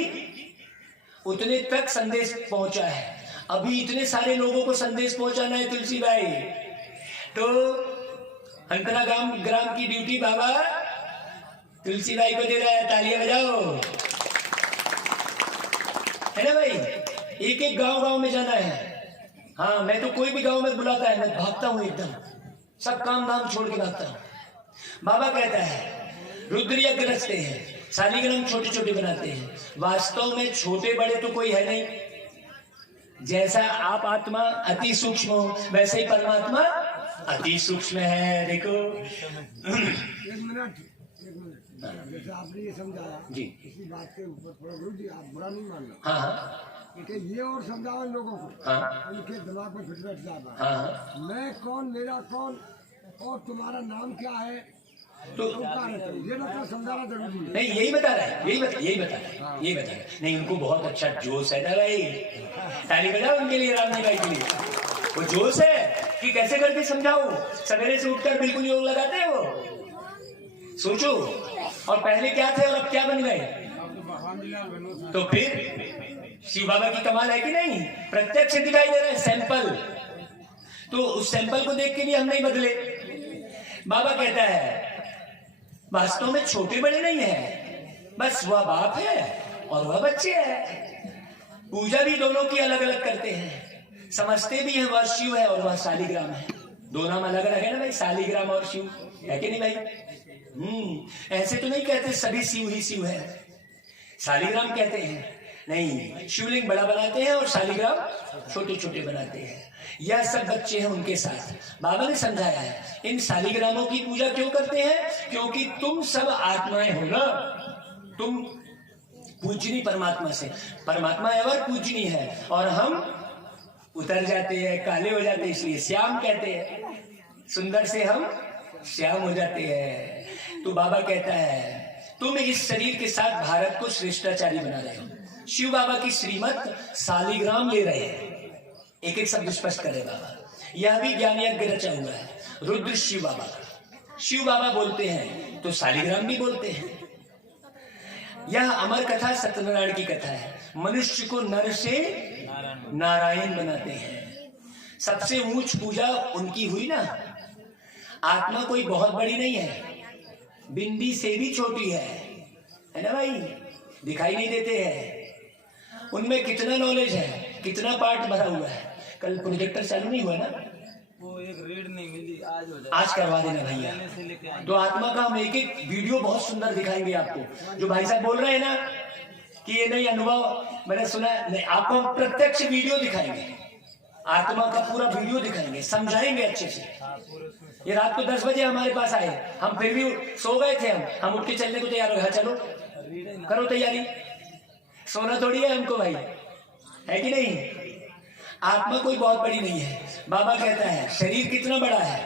उतने तक संदेश पहुंचा है। अभी इतने सारे लोगों को संदेश पहुंचाना है तुलसी भाई। तो अंतरा ग्राम की ड्यूटी बाबा तुलसी भाई को दे रहा है। तालियां बजाओ, है ना भाई? एक एक गांव में जाना है। हाँ, मैं तो कोई भी गांव में बुलाता है मैं भागता हूं, एकदम सब काम धाम छोड़ के भागता हूं। बाबा कहता है रुद्र यज्ञ रचते हैं, शालिग्राम छोटे छोटे बनाते हैं। वास्तव में छोटे बड़े तो कोई है नहीं। जैसा आप आत्मा अति सूक्ष्म हो, वैसे ही परमात्मा अति सूक्ष्म है। देखो, एक मिनट, जैसे आपने ये समझाया जी, इसी बात के ऊपर थोड़ा गुरु जी आप बुरा नहीं मानना। हाँ, ये और समझाओ लोगों को, हाँ, उनके दिमाग में फिट बैठ जाता है। हाँ, मैं कौन, मेरा कौन, और तुम्हारा नाम क्या है, तो ये मतलब समझाना जरूरी है। नहीं, यही बता रहा है, यही बता रहा है। नहीं, उनको बहुत अच्छा जोश है ना भाई, ताली बजाओ उनके लिए, रामजी भाई के लिए। वो जोश है कि कैसे करके समझाऊं। सवेरे से उठकर बिल्कुल योग लगाते हैं वो, सोचो। और पहले क्या थे और अब क्या बन गए। तो फिर शिव बाबा की कमाल है कि नहीं, प्रत्यक्ष दिखाई दे रहा है सैंपल। तो उस सैंपल को देख के भी हम नहीं बदले। बाबा कहता है वास्तव में छोटे बड़े नहीं है, बस वह बाप है और वह बच्चे है। पूजा भी दोनों की अलग अलग करते हैं, समझते भी हैं वह शिव है और वह शालिग्राम है। दो नाम अलग अलग है ना भाई, शालिग्राम और शिव, है कि नहीं भाई। ऐसे तो नहीं कहते सभी शिव ही शिव है, शालिग्राम कहते हैं। नहीं, शिवलिंग बड़ा बनाते हैं और शालिग्राम छोटे छोटे बनाते हैं। यह सब बच्चे हैं उनके साथ। बाबा ने समझाया है इन शालिग्रामों की पूजा क्यों करते हैं, क्योंकि तुम सब आत्माएं हो ना, तुम पूजनी परमात्मा से, परमात्मा एवर पूजनी है और हम उतर जाते हैं, काले हो जाते हैं, इसलिए श्याम कहते हैं। सुंदर से हम श्याम हो जाते हैं। तो बाबा कहता है तुम इस शरीर के साथ भारत को श्रेष्ठाचारी बना रहे हो। शिव बाबा की श्रीमत शालिग्राम ले रहे हैं, एक एक शब्द स्पष्ट करे बाबा। यह भी ज्ञान यज्ञ रचा हुआ है, रुद्र शिव बाबा का। शिव बाबा बोलते हैं तो शालिग्राम भी बोलते हैं। यह अमर कथा सत्यनारायण की कथा है। मनुष्य को नर से नारायण बनाते हैं। सबसे ऊंच पूजा उनकी हुई ना। आत्मा कोई बहुत बड़ी नहीं है, बिंदी से भी छोटी है ना भाई, दिखाई नहीं देते हैं। उनमें कितना नॉलेज है, कितना पार्ट भरा हुआ है। कल प्रोजेक्टर चालू नहीं हुआ ना, वो एक रीड नहीं मिली, आज हो जाए, आज करवा देना भैया। तो आत्मा का हम एक एक वीडियो बहुत सुंदर दिखाएंगे आपको। जो भाई साहब बोल रहे हैं ना कि ये नहीं अनुभव मैंने सुना, नहीं, आपको हम प्रत्यक्ष वीडियो दिखाएंगे, आत्मा का पूरा वीडियो दिखाएंगे, समझाएंगे अच्छे से। ये रात को 10 बजे हमारे पास आए, हम फिर भी सो गए थे। हम उठ के चलने को तैयार हो गए। चलो करो तैयारी, सोना थोड़ी है हमको भाई, है कि नहीं। आत्मा कोई बहुत बड़ी नहीं है। बाबा कहता है शरीर कितना बड़ा है,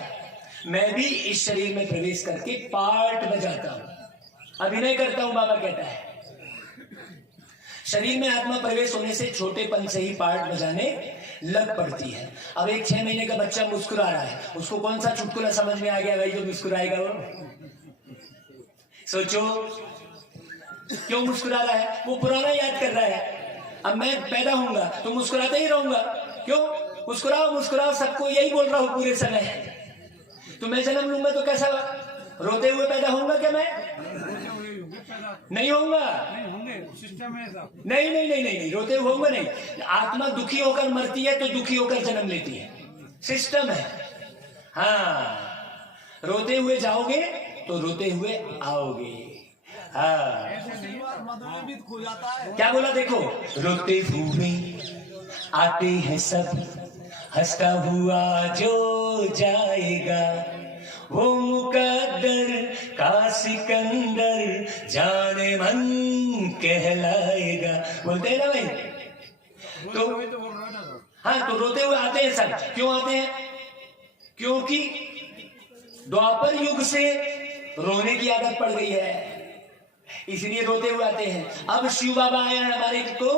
मैं भी इस शरीर में प्रवेश करके पार्ट बजाता हूं, अभिनय करता हूं। बाबा कहता है शरीर में आत्मा प्रवेश होने से छोटेपन से ही पार्ट बजाने लग पड़ती है। अब एक 6 महीने का बच्चा मुस्कुरा रहा है, उसको कौन सा चुटकुला समझ में आ गया भाई जो मुस्कुराएगा वो? सोचो क्यों मुस्कुरा रहा है, वो पुराना याद कर रहा है। अब मैं पैदा होऊंगा तो मुस्कुराते ही रहूंगा, क्यों? मुस्कुराओ मुस्कुराओ, सबको यही बोल रहा हूं पूरे समय। तो मैं जन्म लूंगा तो कैसा रोते हुए पैदा होऊंगा क्या? मैं नहीं होऊंगा, सिस्टम है साहब। नहीं नहीं नहीं नहीं, रोते हुए होऊंगा नहीं। आत्मा दुखी होकर मरती है तो दुखी होकर जन्म लेती है, सिस्टम है। हाँ, रोते हुए जाओगे तो रोते हुए आओगे। हाँ, खो जाता है। क्या बोला देखो, रोते हुए आते हैं सब, हंसता हुआ जो जाएगा वो मुकद्दर का सिकंदर जाने मन कहलाएगा, बोलते हैं ना भाई। तो हाँ, तो रोते हुए आते हैं सब। क्यों आते हैं? क्योंकि द्वापर युग से रोने की आदत पड़ गई है, इसलिए रोते हुए आते हैं। अब शिव बाबा आए हैं हमारे को,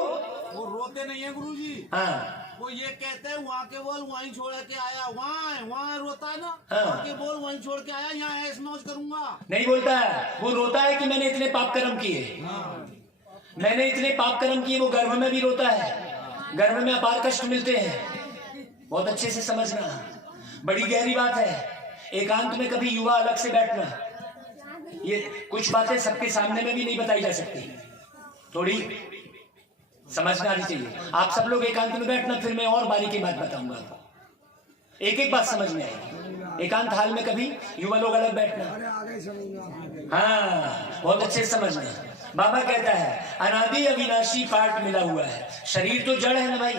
वो रोते नहीं है गुरुजी। हाँ, वो ये कहते हैं वहाँ के बोल वहीं छोड़ के आया, वहाँ रोता है ना, हाँ। वहाँ के बोल वहीं छोड़ के आया, यहाँ ऐश मौज करूंगा। नहीं बोलता है। वो रोता है कि मैंने इतने पाप कर्म किए, मैंने इतने पाप कर्म किए। वो गर्भ में भी रोता है, गर्भ में अपार कष्ट मिलते हैं। बहुत अच्छे से समझना, बड़ी गहरी बात है। एकांत में कभी युवा अलग से बैठना, ये कुछ बातें सबके सामने में भी नहीं बताई जा सकती, थोड़ी समझना आनी चाहिए। आप सब लोग एकांत में बैठना, फिर मैं और बारीकी बात बताऊंगा आपको, एक एक बात समझ में आएगी। एकांत हाल में कभी युवा लोग अलग बैठना। हाँ, बहुत अच्छे से समझना। बाबा कहता है अनादि अविनाशी पार्ट मिला हुआ है। शरीर तो जड़ है ना भाई,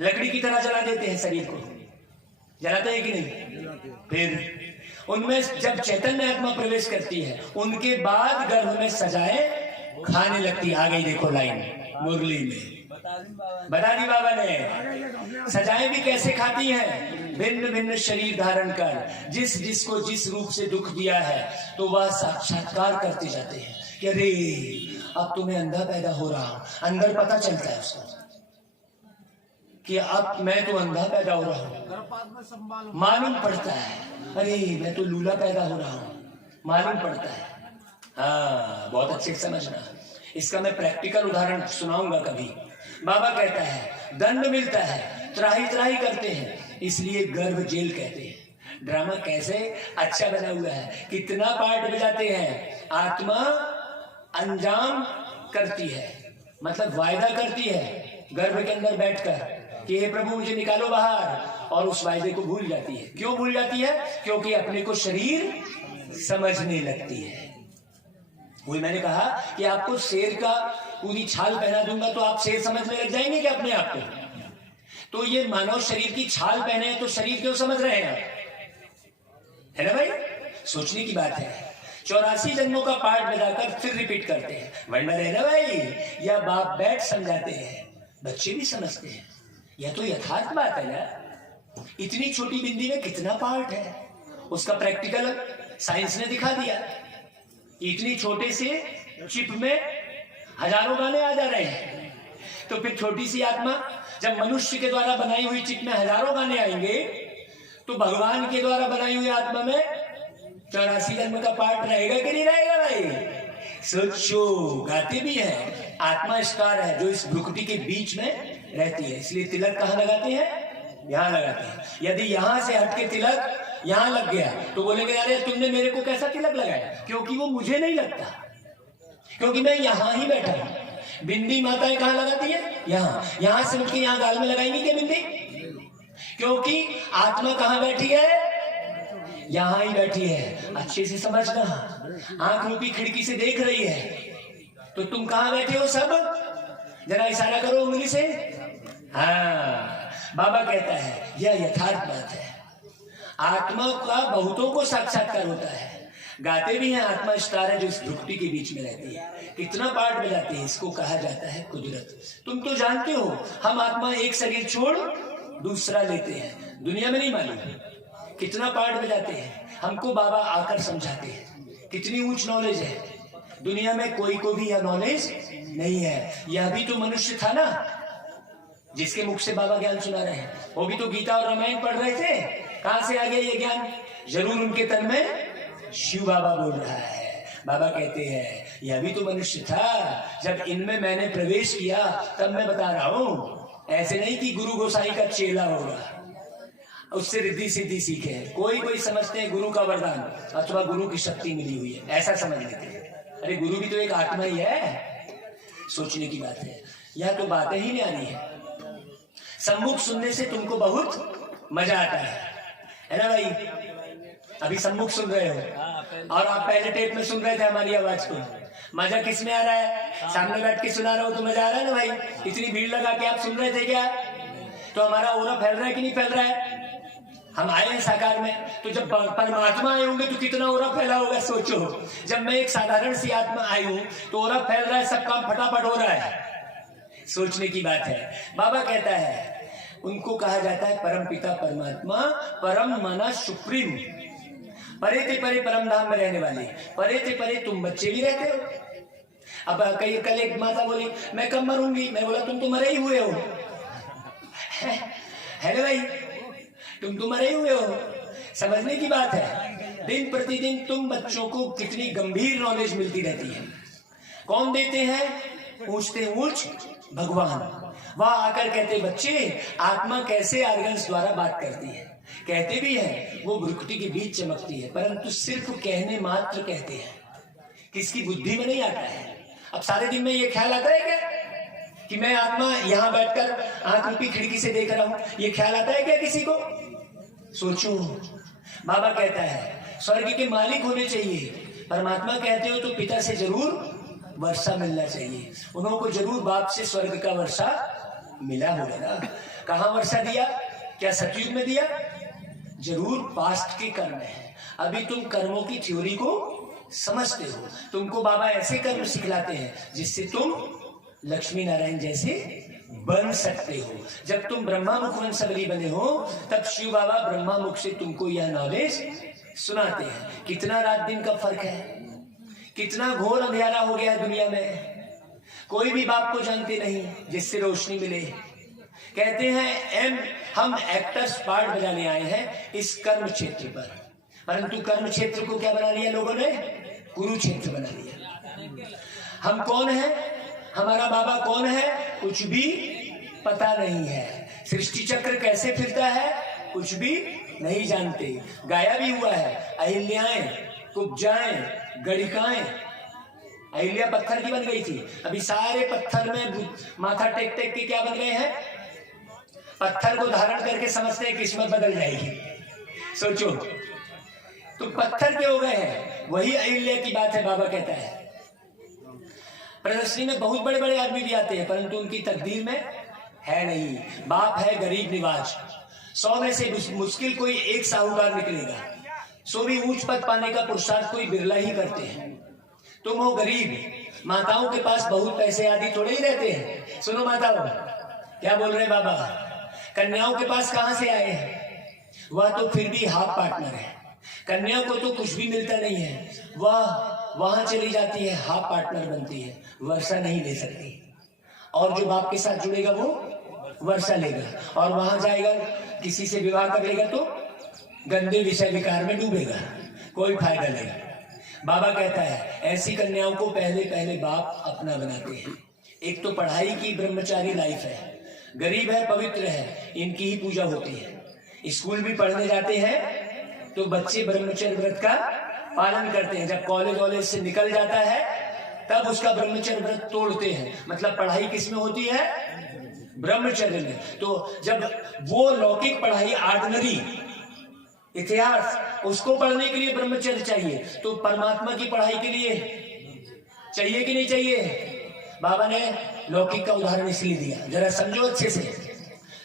लकड़ी की तरह जला देते हैं शरीर को, जलाते हैं कि नहीं? फिर उनमें जब चैतन्य आत्मा प्रवेश करती है, उनके बाद गर्भ में सजाएं खाने लगती। आ गई देखो लाइन मुरली में, बता दी बाबा ने। सजाएं भी कैसे खाती हैं? भिन्न भिन्न शरीर धारण कर जिसको जिस रूप से दुख दिया है तो वह साक्षात्कार करते जाते हैं कि अरे अब तो मैं अंधा पैदा हो रहा हूं। अंदर पता चलता है उसको कि अब मैं तो अंधा पैदा हो रहा हूं। गर्भपात में संभाल मालूम पड़ता है अरे मैं तो लूला पैदा हो रहा हूं, मालूम पड़ता है। हाँ, बहुत अच्छे से समझना। इसका मैं प्रैक्टिकल उदाहरण सुनाऊंगा कभी। बाबा कहता है दंड मिलता है, त्राही त्राही करते हैं, इसलिए गर्भ जेल कहते हैं। ड्रामा कैसे अच्छा बना हुआ है, कितना पार्ट बजाते हैं। आत्मा अंजाम करती है, मतलब वायदा करती है गर्भ के अंदर बैठकर कि हे प्रभु मुझे निकालो बाहर, और उस वायदे को भूल जाती है। क्यों भूल जाती है? क्योंकि अपने को शरीर समझने लगती है। वही मैंने कहा कि आपको शेर का पूरी छाल पहना दूंगा तो आप शेर समझने लग जाएंगे क्या अपने आप को? तो ये मानव शरीर की छाल पहने तो शरीर क्यों समझ रहे हैं आप? है ना भाई? सोचने की बात है। 84 जन्मों का पार्ट बजाकर फिर रिपीट करते हैं। वरना है ना भाई, या बाप बैठ समझाते हैं, बच्चे भी समझते हैं। यह तो यथार्थ बात है ना। इतनी छोटी बिंदी में कितना पार्ट है, उसका प्रैक्टिकल साइंस ने दिखा दिया। इतनी छोटे से चिप में हजारों गाने आ जा रहे हैं, तो फिर छोटी सी आत्मा जब मनुष्य के द्वारा बनाई हुई चिप में हजारों गाने आएंगे, तो भगवान के द्वारा बनाई हुई आत्मा में 84 जन्म का पार्ट रहेगा कि नहीं रहेगा भाई? सोचो, गाते भी है। आत्मा स्टार है जो इस भ्रुकुटी के बीच में रहती है, इसलिए तिलक कहाँ लगाते हैं? यहाँ लगाते हैं। यदि यहां से हटके तिलक यहां लग गया तो बोलेंगे अरे तुमने मेरे को कैसा तिलक लगाया? क्योंकि वो मुझे नहीं लगता, क्योंकि मैं यहां ही बैठा हूं। बिंदी माताएं कहां लगाती है? यहां से उठके यहां गाल में लगाएंगी क्या बिंदी? क्योंकि आत्मा कहां बैठी है? यहां ही बैठी है। अच्छे से समझना, आंख रूपी खिड़की से देख रही है, तो तुम कहां बैठे हो सब? जरा इशारा करो उंगली से। हाँ, बाबा कहता है यह यथार्थ बात है। आत्मा का बहुतों को साक्षात्कार होता है। गाते भी हैं आत्मा स्टार है जो इस भ्रुकुटी के बीच में रहती है। कितना पार्ट बजाते हैं, इसको कहा जाता है कुदरत। तुम तो जानते हो हम आत्मा एक शरीर छोड़ दूसरा लेते हैं, दुनिया में नहीं मालूम कितना पार्ट बजाते हैं। हमको बाबा आकर समझाते हैं कितनी ऊंच नॉलेज है। दुनिया में कोई को भी यह नॉलेज नहीं है। यह भी तो मनुष्य था ना जिसके मुख से बाबा ज्ञान सुना रहे हैं। वो भी तो गीता और रामायण पढ़ रहे थे। कहां से आ गया ये ज्ञान? जरूर उनके तन में शिव बाबा बोल रहा है। बाबा कहते हैं यह भी तो मनुष्य था, जब इनमें मैंने प्रवेश किया तब मैं बता रहा हूं। ऐसे नहीं कि गुरु गोसाई का चेला होगा, उससे रिद्धि सिद्धि सीखे। कोई समझते हैं गुरु का वरदान अथवा गुरु की शक्ति मिली हुई है, ऐसा समझ लेते हैं। अरे गुरु भी तो एक आत्मा ही है। सोचने की बात है। यह तो बातें ही न्यारी है। सम्मुख सुनने से तुमको बहुत मजा आता है ना भाई? अभी सम्मुख सुन रहे हो और आप पहले टेप में सुन रहे थे हमारी आवाज को। मजा किस में आ रहा है? सामने बैठ के सुना रहे हो तो मजा आ रहा है ना भाई? इतनी भीड़ लगा के आप सुन रहे थे क्या? तो हमारा ओरा फैल रहा है कि नहीं फैल रहा है? हम आए हैं साकार में, तो जब परमात्मा आए होंगे तो कितना ओरा फैला होगा सोचो। जब मैं एक साधारण सी आत्मा आई हूं तो ओरा फैल रहा है, सब काम फटाफट हो रहा है। सोचने की बात है। बाबा कहता है उनको कहा जाता है परम पिता परमात्मा, परम माना सुप्रीम, परे ते परे परम धाम में रहने वाले। परे ते परे तुम बच्चे भी रहते हो। अब कल एक माता बोली मैं कब मरूंगी? मैं बोला तुम तो मरे ही हुए हो। है ना भाई? तुम तो मरे ही हुए हो। समझने की बात है। दिन प्रतिदिन तुम बच्चों को कितनी गंभीर नॉलेज मिलती रहती है। कौन देते हैं? पूछते ऊंच भगवान। वहां आकर कहते बच्चे आत्मा कैसे आर्गन्स द्वारा बात करती है। कहते भी है वो भ्रुकुटी के बीच चमकती है, परंतु सिर्फ कहने मात्र कहते हैं, किसकी बुद्धि में नहीं आता है। अब सारे दिन में ये ख्याल आता है क्या कि मैं आत्मा यहाँ बैठकर आंख रूपी खिड़की से देख रहा हूं? ये ख्याल आता है क्या किसी को? सोचो। बाबा कहता है स्वर्ग के मालिक होने चाहिए। परमात्मा कहते हो तो पिता से जरूर वर्षा मिलना चाहिए। उन्होंने जरूर बाप से स्वर्ग का वर्षा मिला होगा ना। कहां वर्षा दिया? क्या सतयुग में दिया? जरूर पास्ट के कर्म है। अभी तुम कर्मों की थ्योरी को समझते हो। तुमको बाबा ऐसे कर्म सिखलाते हैं जिससे तुम लक्ष्मी नारायण जैसे बन सकते हो। जब तुम ब्रह्मा मुख वंशवली बने हो तब शिव बाबा ब्रह्मा मुख से तुमको यह नॉलेज सुनाते हैं। कितना रात दिन का फर्क है, कितना घोर अंधेरा हो गया है दुनिया में। कोई भी बाप को जानते नहीं जिससे रोशनी मिले। कहते हैं हम एक्टर्स पार्ट बजाने आए हैं इस कर्म क्षेत्र पर, परंतु कर्म क्षेत्र को क्या बना लिया लोगों ने? कुरुक्षेत्र बना लिया। हम कौन है, हमारा बाबा कौन है, कुछ भी पता नहीं है। सृष्टि चक्र कैसे फिरता है कुछ भी नहीं जानते। गाया भी हुआ है, अहिल्याएं, कुब्जाएं, गणिकाएं। अहिल्या पत्थर की बन गई थी, अभी सारे पत्थर में माथा टेक टेक के क्या बन गए हैं? पत्थर को धारण करके समझते हैं किस्मत बदल जाएगी। सोचो, तो पत्थर के हो गए हैं। वही अहिल्या की बात है। बाबा कहता है प्रदर्शनी में बहुत बड़े बड़े आदमी भी आते हैं परंतु उनकी तकदीर में है नहीं। बाप है गरीब निवाज। 100 में से मुश्किल कोई एक साहूकार निकलेगा। 100 भी ऊंच पद पाने का पुरुषार्थ कोई बिरला ही करते हैं। तुम हो गरीब, माताओं के पास बहुत पैसे आदि थोड़े ही रहते हैं। सुनो माताओं, क्या बोल रहे बाबा? कन्याओं के पास कहां से आए हैं? वह तो फिर भी हाफ पार्टनर है। कन्या को तो कुछ भी मिलता नहीं है, वह वहां चली जाती है, हाफ पार्टनर बनती है, वर्षा नहीं ले सकती। और जो बाप के साथ जुड़ेगा वो वर्षा लेगा और वहां जाएगा, किसी से विवाह कर लेगा तो गंदे विषय विकार में डूबेगा, कोई फायदा नहीं। बाबा कहता है ऐसी कन्याओं को पहले पहले बाप अपना बनाते हैं। एक तो पढ़ाई की ब्रह्मचारी लाइफ है, गरीब है, पवित्र है, इनकी ही पूजा होती है। स्कूल भी पढ़ने जाते हैं तो बच्चे ब्रह्मचर्य व्रत का पालन करते हैं। जब कॉलेज से निकल जाता है तब उसका ब्रह्मचर्य व्रत तोड़ते हैं। मतलब पढ़ाई किसमें होती है? ब्रह्मचर्य में। तो जब वो लौकिक पढ़ाई, ऑर्डिनरी इतिहास, उसको पढ़ने के लिए ब्रह्मचर्य चाहिए, तो परमात्मा की पढ़ाई के लिए चाहिए कि नहीं चाहिए? बाबा ने लौकिक का उदाहरण इसलिए दिया, जरा समझो अच्छे से।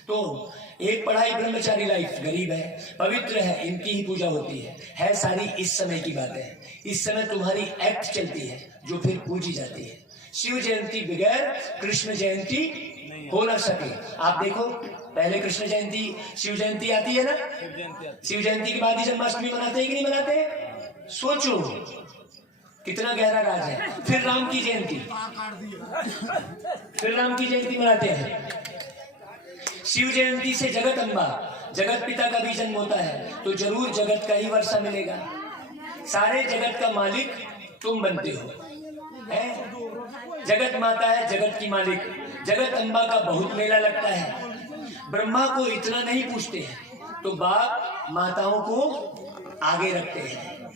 तो एक पढ़ाई ब्रह्मचारी लाइफ, गरीब है, पवित्र है, इनकी ही पूजा होती है सारी इस समय की बात है। इस समय तुम्हारी एक्ट चलती है जो फिर पूजी जाती है। शिव जयंती बगैर कृष्ण जयंती हो ना सके। आप देखो, पहले कृष्ण जयंती, शिव जयंती आती है ना, शिव जयंती के बाद ही जन्माष्टमी मनाते हैं कि नहीं मनाते? सोचो कितना गहरा राज है। फिर राम की जयंती, फिर राम की जयंती मनाते हैं। शिव जयंती से जगत अम्बा, जगत पिता का भी जन्म होता है, तो जरूर जगत का ही वर्षा मिलेगा। सारे जगत का मालिक तुम बनते हो, है? जगत माता है जगत की मालिक। जगत अम्बा का बहुत मेला लगता है। ब्रह्मा को इतना नहीं पूछते हैं तो बाप माताओं को आगे रखते हैं।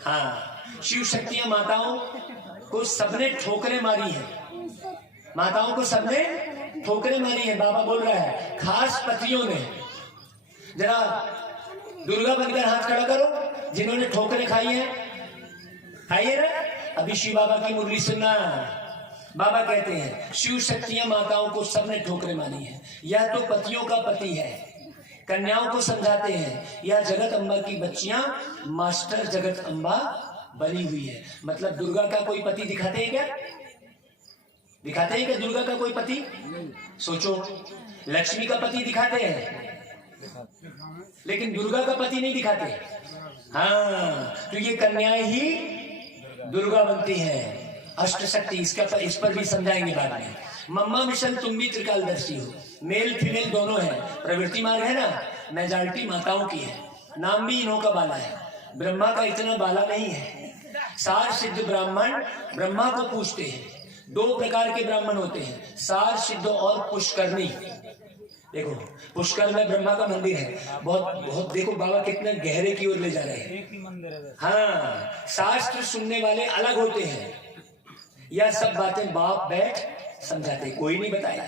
हाँ, शिव शक्तियां माताओं को सबने ठोकरें मारी है, माताओं को सबने ठोकरें मारी है। बाबा बोल रहा है खास पतियों ने, जरा दुर्गा बनकर हाथ खड़ा करो जिन्होंने ठोकरें खाई है, खाइए ना। अभी शिव बाबा की मुरली सुनना। बाबा कहते हैं शिव शक्तियां माताओं को सबने ठोकरें मारी है। यह तो पतियों का पति है, कन्याओं को समझाते हैं यह जगत अम्बा की बच्चियां मास्टर जगत अम्बा बनी हुई है। मतलब दुर्गा का कोई पति दिखाते हैं क्या? दिखाते हैं क्या दुर्गा का कोई पति? सोचो, लक्ष्मी का पति दिखाते हैं लेकिन दुर्गा का पति नहीं दिखाते। हाँ, तो ये कन्याएं ही दुर्गा बनती हैं, अष्ट शक्ति। इस पर भी समझाएंगे बाद में। मम्मा मिशन तुम भी त्रिकालदर्शी हो, मेल फीमेल दोनों है। प्रवृत्ति मार्ग है ना, मेजॉरिटी माताओं की है। नाम भी इन्हों का बाला है, ब्रह्मा का इतना बाला नहीं है। सार सिद्ध ब्राह्मण ब्रह्मा को पूछते हैं। 2 प्रकार के ब्राह्मण होते हैं, सार सिद्ध और पुष्करणी। देखो, पुष्कर में ब्रह्मा का मंदिर है। बहुत देखो बाबा कितने गहरे की ओर ले जा रहे हैं। हाँ, शास्त्र सुनने वाले अलग होते हैं। यह सब बातें बाप बैठ समझाते, कोई नहीं बताया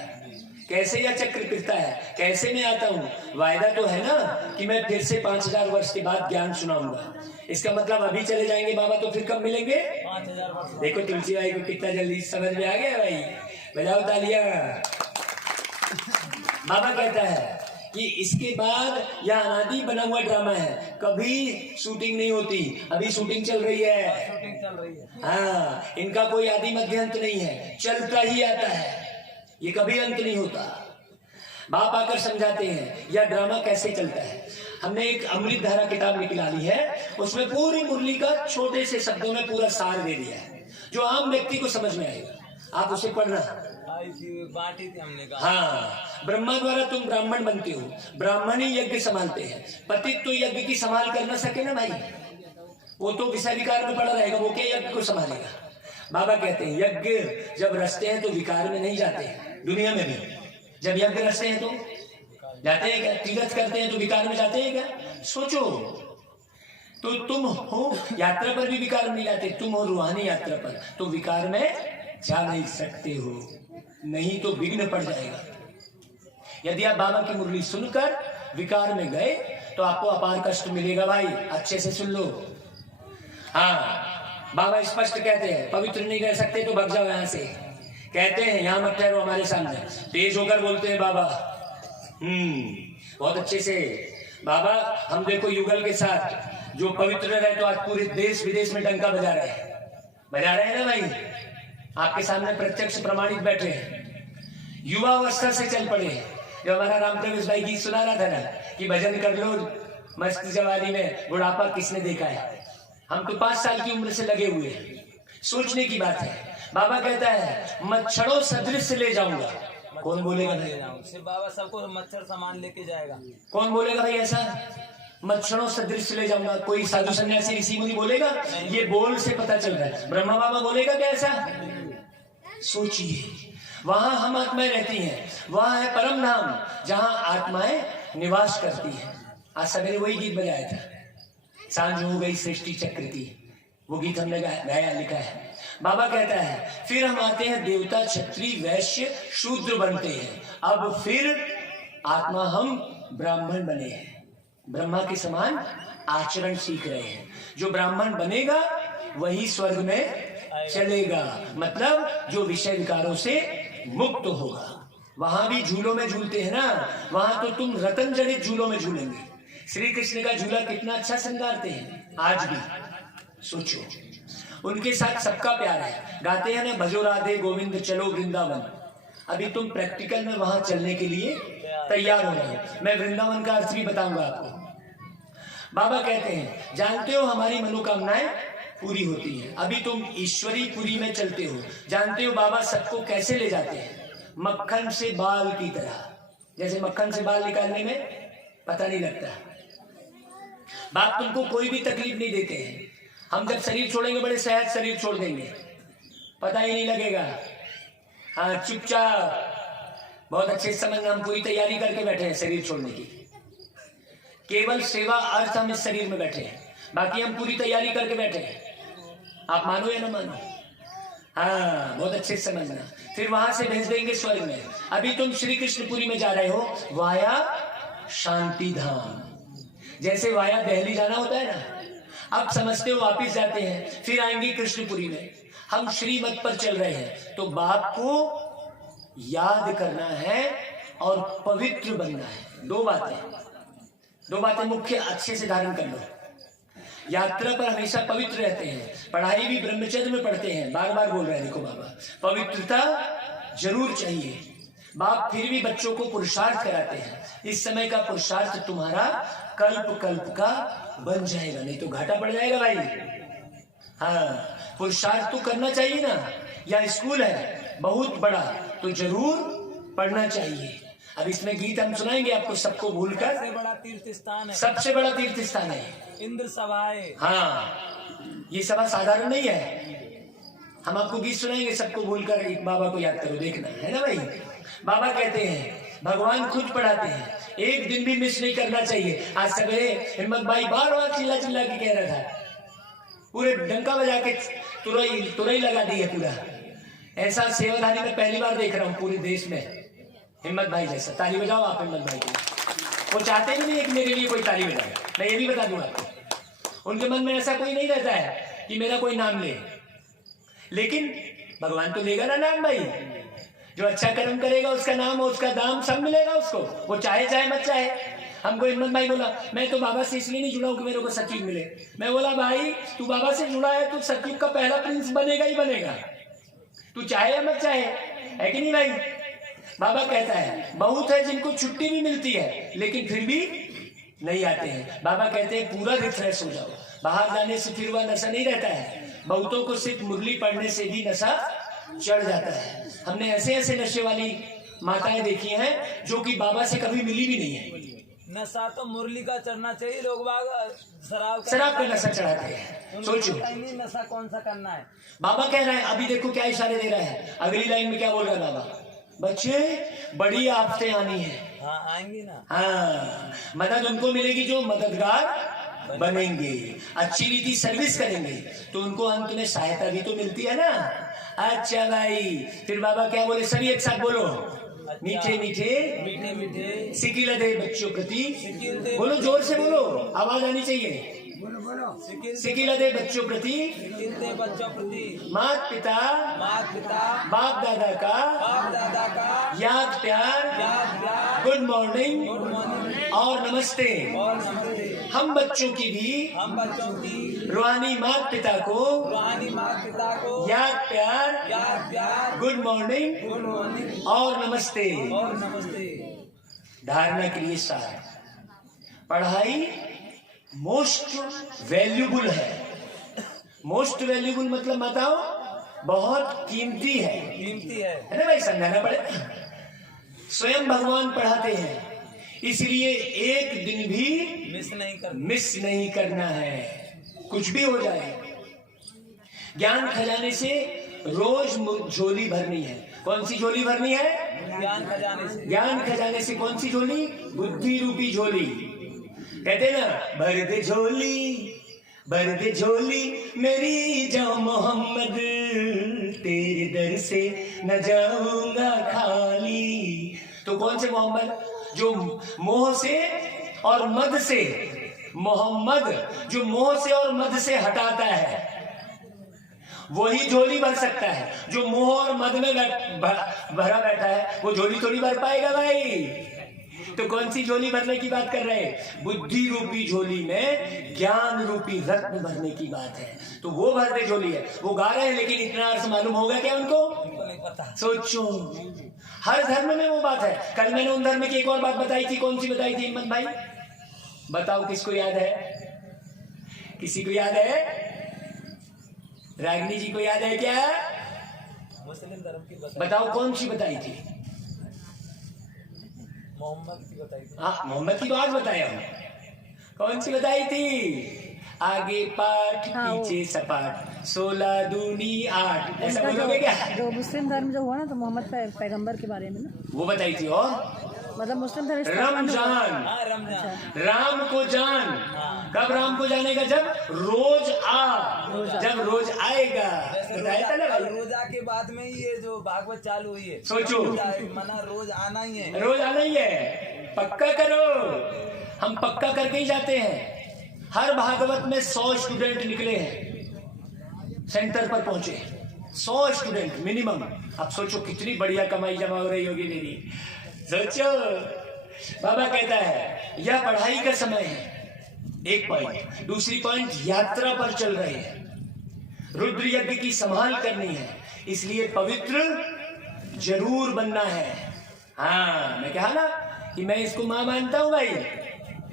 कैसे यह चक्र फिरता है, कैसे मैं आता हूँ। वायदा तो है ना कि मैं फिर से 5000 वर्ष के बाद ज्ञान सुनाऊंगा। इसका मतलब अभी चले जाएंगे बाबा तो फिर कब मिलेंगे? 5000 वर्ष। देखो तुलसी भाई को कितना जल्दी समझ में आ गया भाई, बजाओ तालियां। बाबा कहता है कि इसके बाद यह अनादि बना हुआ ड्रामा है, कभी शूटिंग नहीं होती। अभी शूटिंग चल रही है। हाँ, इनका कोई आदि मध्य अंत नहीं है, चलता ही आता है। ये कभी अंत नहीं होता। बाप आकर समझाते हैं यह ड्रामा कैसे चलता है। हमने एक अमृत धारा किताब निकाली है, उसमें पूरी मुरली का छोटे से शब्दों में पूरा सार दे दिया है, जो आम व्यक्ति को समझ में आएगा। आप उसे पढ़ना। बांटी थी हमने कहा। हाँ, ब्रह्मा द्वारा तुम ब्राह्मण बनते हो, ब्राह्मण ही यज्ञ संभालते हैं। पतित तो यज्ञ की संभाल कर ना सके ना भाई, वो तो विषय विकार में पड़ा रहेगा, वो क्या यज्ञ को संभालेगा। बाबा कहते हैं यज्ञ जब रचते हैं तो विकार में नहीं जाते हैं। दुनिया में भी जब यज्ञ रचते हैं तो जाते हैं क्या? तीर्थ करते हैं तो विकार में जाते हैं क्या? सोचो, तो तुम हो यात्रा पर भी विकार में नहीं जाते, तुम हो रूहानी यात्रा पर तो विकार में जा नहीं सकते हो, नहीं तो विघ्न पड़ जाएगा। यदि आप बाबा की मुरली सुनकर विकार में गए तो आपको अपार कष्ट मिलेगा भाई, अच्छे से सुन लो। हाँ, बाबा स्पष्ट कहते हैं पवित्र नहीं रह सकते तो भाग जाओ यहाँ से। कहते हैं यहाँ मत ठहरो हमारे सामने, तेज होकर बोलते हैं बाबा। बहुत अच्छे से बाबा, हम देखो युगल के साथ जो पवित्र रहे तो आज पूरे देश विदेश में डंका बजा रहे हैं ना भाई। आपके सामने प्रत्यक्ष प्रमाणित बैठे हैं, युवा अवस्था से चल पड़े हैं। जो हमारा राम प्रवेश भाई गीत सुना रहा था ना कि भजन कर लो मस्त जवानी में, बुढ़ापा किसने देखा है। हम तो 5 साल की उम्र से लगे हुए हैं, सोचने की बात है। बाबा कहता है मच्छरों सदृश ले जाऊंगा। कौन बोलेगा भाई? बाबा सबको मच्छर सामान लेके जाएगा। कौन बोलेगा भाई ऐसा? मच्छरों सदृश ले जाऊंगा। कोई साधु सन्यासी ऋषि मुनि बोलेगा? ये बोल से पता चल रहा है। ब्रह्मा बाबा बोलेगा क्या ऐसा? सोचिए, वहां हम आत्माएं रहती हैं, वहां है परम धाम जहां आत्माएं निवास करती हैं। आज सवेरे वही गीत बजाया था, सांझ हो गई सृष्टि चक्र की, वो गीत हमने गाया लिखा है। बाबा कहता है फिर हम आते हैं देवता क्षत्रिय वैश्य शूद्र बनते हैं, अब फिर आत्मा हम ब्राह्मण बने हैं, ब्रह्मा के समान आचरण सीख रहे हैं। जो ब्राह्मण बनेगा वही स्वर्ग में चलेगा, मतलब जो विषय विकारों से मुक्त होगा। वहां भी झूलों में झूलते हैं ना, वहां तो तुम रतन जड़ित झूलों में झूलेंगे। श्री कृष्ण का झूला कितना अच्छा श्रृंगारते हैं आज भी, सोचो। उनके साथ सबका प्यार है, गाते हैं ना भजो राधे गोविंद चलो वृंदावन। अभी तुम प्रैक्टिकल में वहां चलने के लिए तैयार हो रहे हो। मैं वृंदावन का अर्थ भी बताऊंगा आपको। बाबा कहते हैं जानते हो हमारी मनोकामनाएं पूरी होती हैं। अभी तुम ईश्वरी पुरी में चलते हो। जानते हो बाबा सबको कैसे ले जाते हैं? मक्खन से बाल की तरह। जैसे मक्खन से बाल निकालने में पता नहीं लगता। बाप तुमको कोई भी तकलीफ नहीं देते हैं। हम जब शरीर छोड़ेंगे बड़े सहज शरीर छोड़ देंगे, पता ही नहीं लगेगा। हाँ, चुपचाप बहुत अच्छे समय हम पूरी तैयारी करके बैठे हैं शरीर छोड़ने की। केवल सेवा अर्थ हम इस शरीर में बैठे हैं, बाकी हम पूरी तैयारी करके बैठे हैं। आप मानो या ना मानो, हाँ बहुत अच्छे से समझना। फिर वहां से भेज देंगे स्वर्ग में। अभी तुम श्री कृष्णपुरी में जा रहे हो, वाया शांति धाम। जैसे वाया दिल्ली जाना होता है ना, अब समझते हो वापिस जाते हैं, फिर आएंगे कृष्णपुरी में। हम श्रीमत पर चल रहे हैं, तो बाप को याद करना है और पवित्र बनना है। दो बातें मुख्य अच्छे से धारण कर लो। यात्रा पर हमेशा पवित्र रहते हैं, पढ़ाई भी ब्रह्मचर्य में पढ़ते हैं। बार बार बोल रहे हैं, देखो बाबा पवित्रता जरूर चाहिए। बाप फिर भी बच्चों को पुरुषार्थ कराते हैं। इस समय का पुरुषार्थ तुम्हारा कल्प कल्प का बन जाएगा, नहीं तो घाटा पड़ जाएगा भाई। हाँ, पुरुषार्थ तो करना चाहिए ना। या स्कूल है बहुत बड़ा तो जरूर पढ़ना चाहिए। अब इसमें गीत हम सुनाएंगे आपको, सबको भूलकर। सबसे बड़ा तीर्थ स्थान है, सबसे बड़ा तीर्थ स्थान है इंद्र सभाएं। हाँ, ये सभा साधारण नहीं है। हम आपको गीत सुनाएंगे, सबको भूलकर एक बाबा को याद करो, देखना है ना भाई। बाबा कहते हैं भगवान खुद पढ़ाते हैं, एक दिन भी मिस नहीं करना चाहिए। आज सवेरे हिम्मत भाई बार बार चिल्ला चिल्ला के कह रहा था, पूरे डंका बजा के तुरई लगा दी है पूरा। ऐसा सेवाधारी में पहली बार देख रहा हूँ पूरे देश में, हिम्मत भाई जैसा। ताली बजाओ आप हिम्मत भाई को। वो चाहते भी नहीं कि मेरे लिए कोई ताली बजाए, मैं ये भी बता दूं आपको। उनके मन में ऐसा कोई नहीं रहता है कि मेरा कोई नाम ले, लेकिन भगवान तो लेगा ना नाम भाई। जो अच्छा कर्म करेगा उसका नाम और उसका दाम सब मिलेगा उसको, वो चाहे मत चाहे। हमको हिम्मत भाई बोला मैं तो बाबा से इसलिए नहीं जुड़ा हूं कि मेरे को सचिव मिले। मैं बोला भाई तू बाबा से जुड़ा है तो सचिव का पहला प्रिंस बनेगा ही बनेगा, तू चाहे या मत चाहे, है कि नहीं भाई। बाबा कहता है बहुत है जिनको छुट्टी भी मिलती है लेकिन फिर भी नहीं आते हैं। बाबा कहते हैं पूरा रिफ्रेश हो जाओ, बाहर जाने से फिर वह नशा नहीं रहता है। बहुतों को सिर्फ मुरली पढ़ने से भी नशा चढ़ जाता है। हमने ऐसे ऐसे नशे वाली माताएं देखी हैं जो कि बाबा से कभी मिली भी नहीं है। नशा तो मुरली का चढ़ना चाहिए, लोग बाग शराब का नशा चढ़ाते हैं। सोचो नशा कौन सा करना है। बाबा कह रहे हैं, अभी देखो क्या इशारे दे रहा है। अगली लाइन में क्या बोल रहा है बाबा, बच्चे बड़ी आफतें आनी है। हाँ आएंगी ना। हाँ, मदद उनको मिलेगी जो मददगार बनेंगे, अच्छी रीति सर्विस करेंगे तो उनको अंत में सहायता भी तो मिलती है ना। अच्छा भाई, फिर बाबा क्या बोले, सभी एक साथ बोलो, मीठे मीठे मीठे मीठे सिकिल दे बच्चों प्रति, बोलो जोर से बोलो, आवाज आनी चाहिए। सिकिल दे बच्चों प्रति, बच्चों प्रति माता पिता बाप दादा का याद प्यार, गुड मॉर्निंग और नमस्ते। हम बच्चों की रूहानी माता पिता को याद प्यार, गुड मॉर्निंग और नमस्ते। धारणा के लिए सार, पढ़ाई मोस्ट वैल्यूबल है। मोस्ट वैल्यूबल मतलब माताओ बहुत कीमती है ना भाई, समझाना पड़ेगा। स्वयं भगवान पढ़ाते हैं, इसलिए एक दिन भी मिस नहीं करना है, कुछ भी हो जाए। ज्ञान खजाने से रोज झोली भरनी है। कौन सी झोली भरनी है? ज्ञान खजाने से कौन सी झोली? बुद्धि रूपी झोली। कहते ना, भर दे झोली मेरी जाओ मोहम्मद, तेरे दर से न जाऊंगा खाली। तो कौन से मोहम्मद? जो मोह से और मद से, मोहम्मद जो मोह से और मद से हटाता है वही झोली भर सकता है। जो मोह और मद में भरा बैठा है वो झोली थोड़ी भर पाएगा भाई। तो कौन सी झोली भरने की बात कर रहे हैं? बुद्धि रूपी झोली में ज्ञान रूपी रत्न भरने की बात है। तो वो भर दे झोली है। वो गा रहे हैं लेकिन इतना अर्थ मालूम होगा क्या उनको? नहीं पता। सोचो, हर धर्म में वो बात है। कल मैंने उन धर्म की एक और बात बताई थी। कौन सी बताई थी हिम्मत भाई? बताओ, किसको याद है? किसी को याद है? रागिनी जी को याद है क्या? मुस्लिम धर्म की बताओ कौन सी बताई थी? मोहम्मद की बताई थी। हाँ, मोहम्मद की तो आज बताया हमने। कौन सी बताई थी? आगे पाठ पीछे सपाट, 16 दूनी 8, ऐसा बोलोगे क्या? जो मुस्लिम धर्म जो हुआ ना, तो मोहम्मद पैगंबर के बारे में ना वो बताई थी। और मतलब मुस्लिम धर्म रमजान, राम को जान। कब राम को जानेगा? जब रोज जब रोज आएगा। बताया था ना भाई। रोजा के बाद में ये जो भागवत चालू हुई है, सोचो, मना रोज आना ही है। रोज आना ही है। पक्का करो, हम पक्का करके ही जाते हैं। हर भागवत में 100 स्टूडेंट निकले हैं, सेंटर पर पहुंचे 100 स्टूडेंट मिनिमम। अब सोचो कितनी बढ़िया कमाई जमा हो रही होगी मेरी। सोचो, बाबा कहता है यह पढ़ाई का समय है, एक पॉइंट। दूसरी पॉइंट, यात्रा पर चल रहे हैं, रुद्र यज्ञ की संभाल करनी है, इसलिए पवित्र जरूर बनना है। हाँ, मैं कहा ना कि मैं इसको माँ मानता हूं भाई,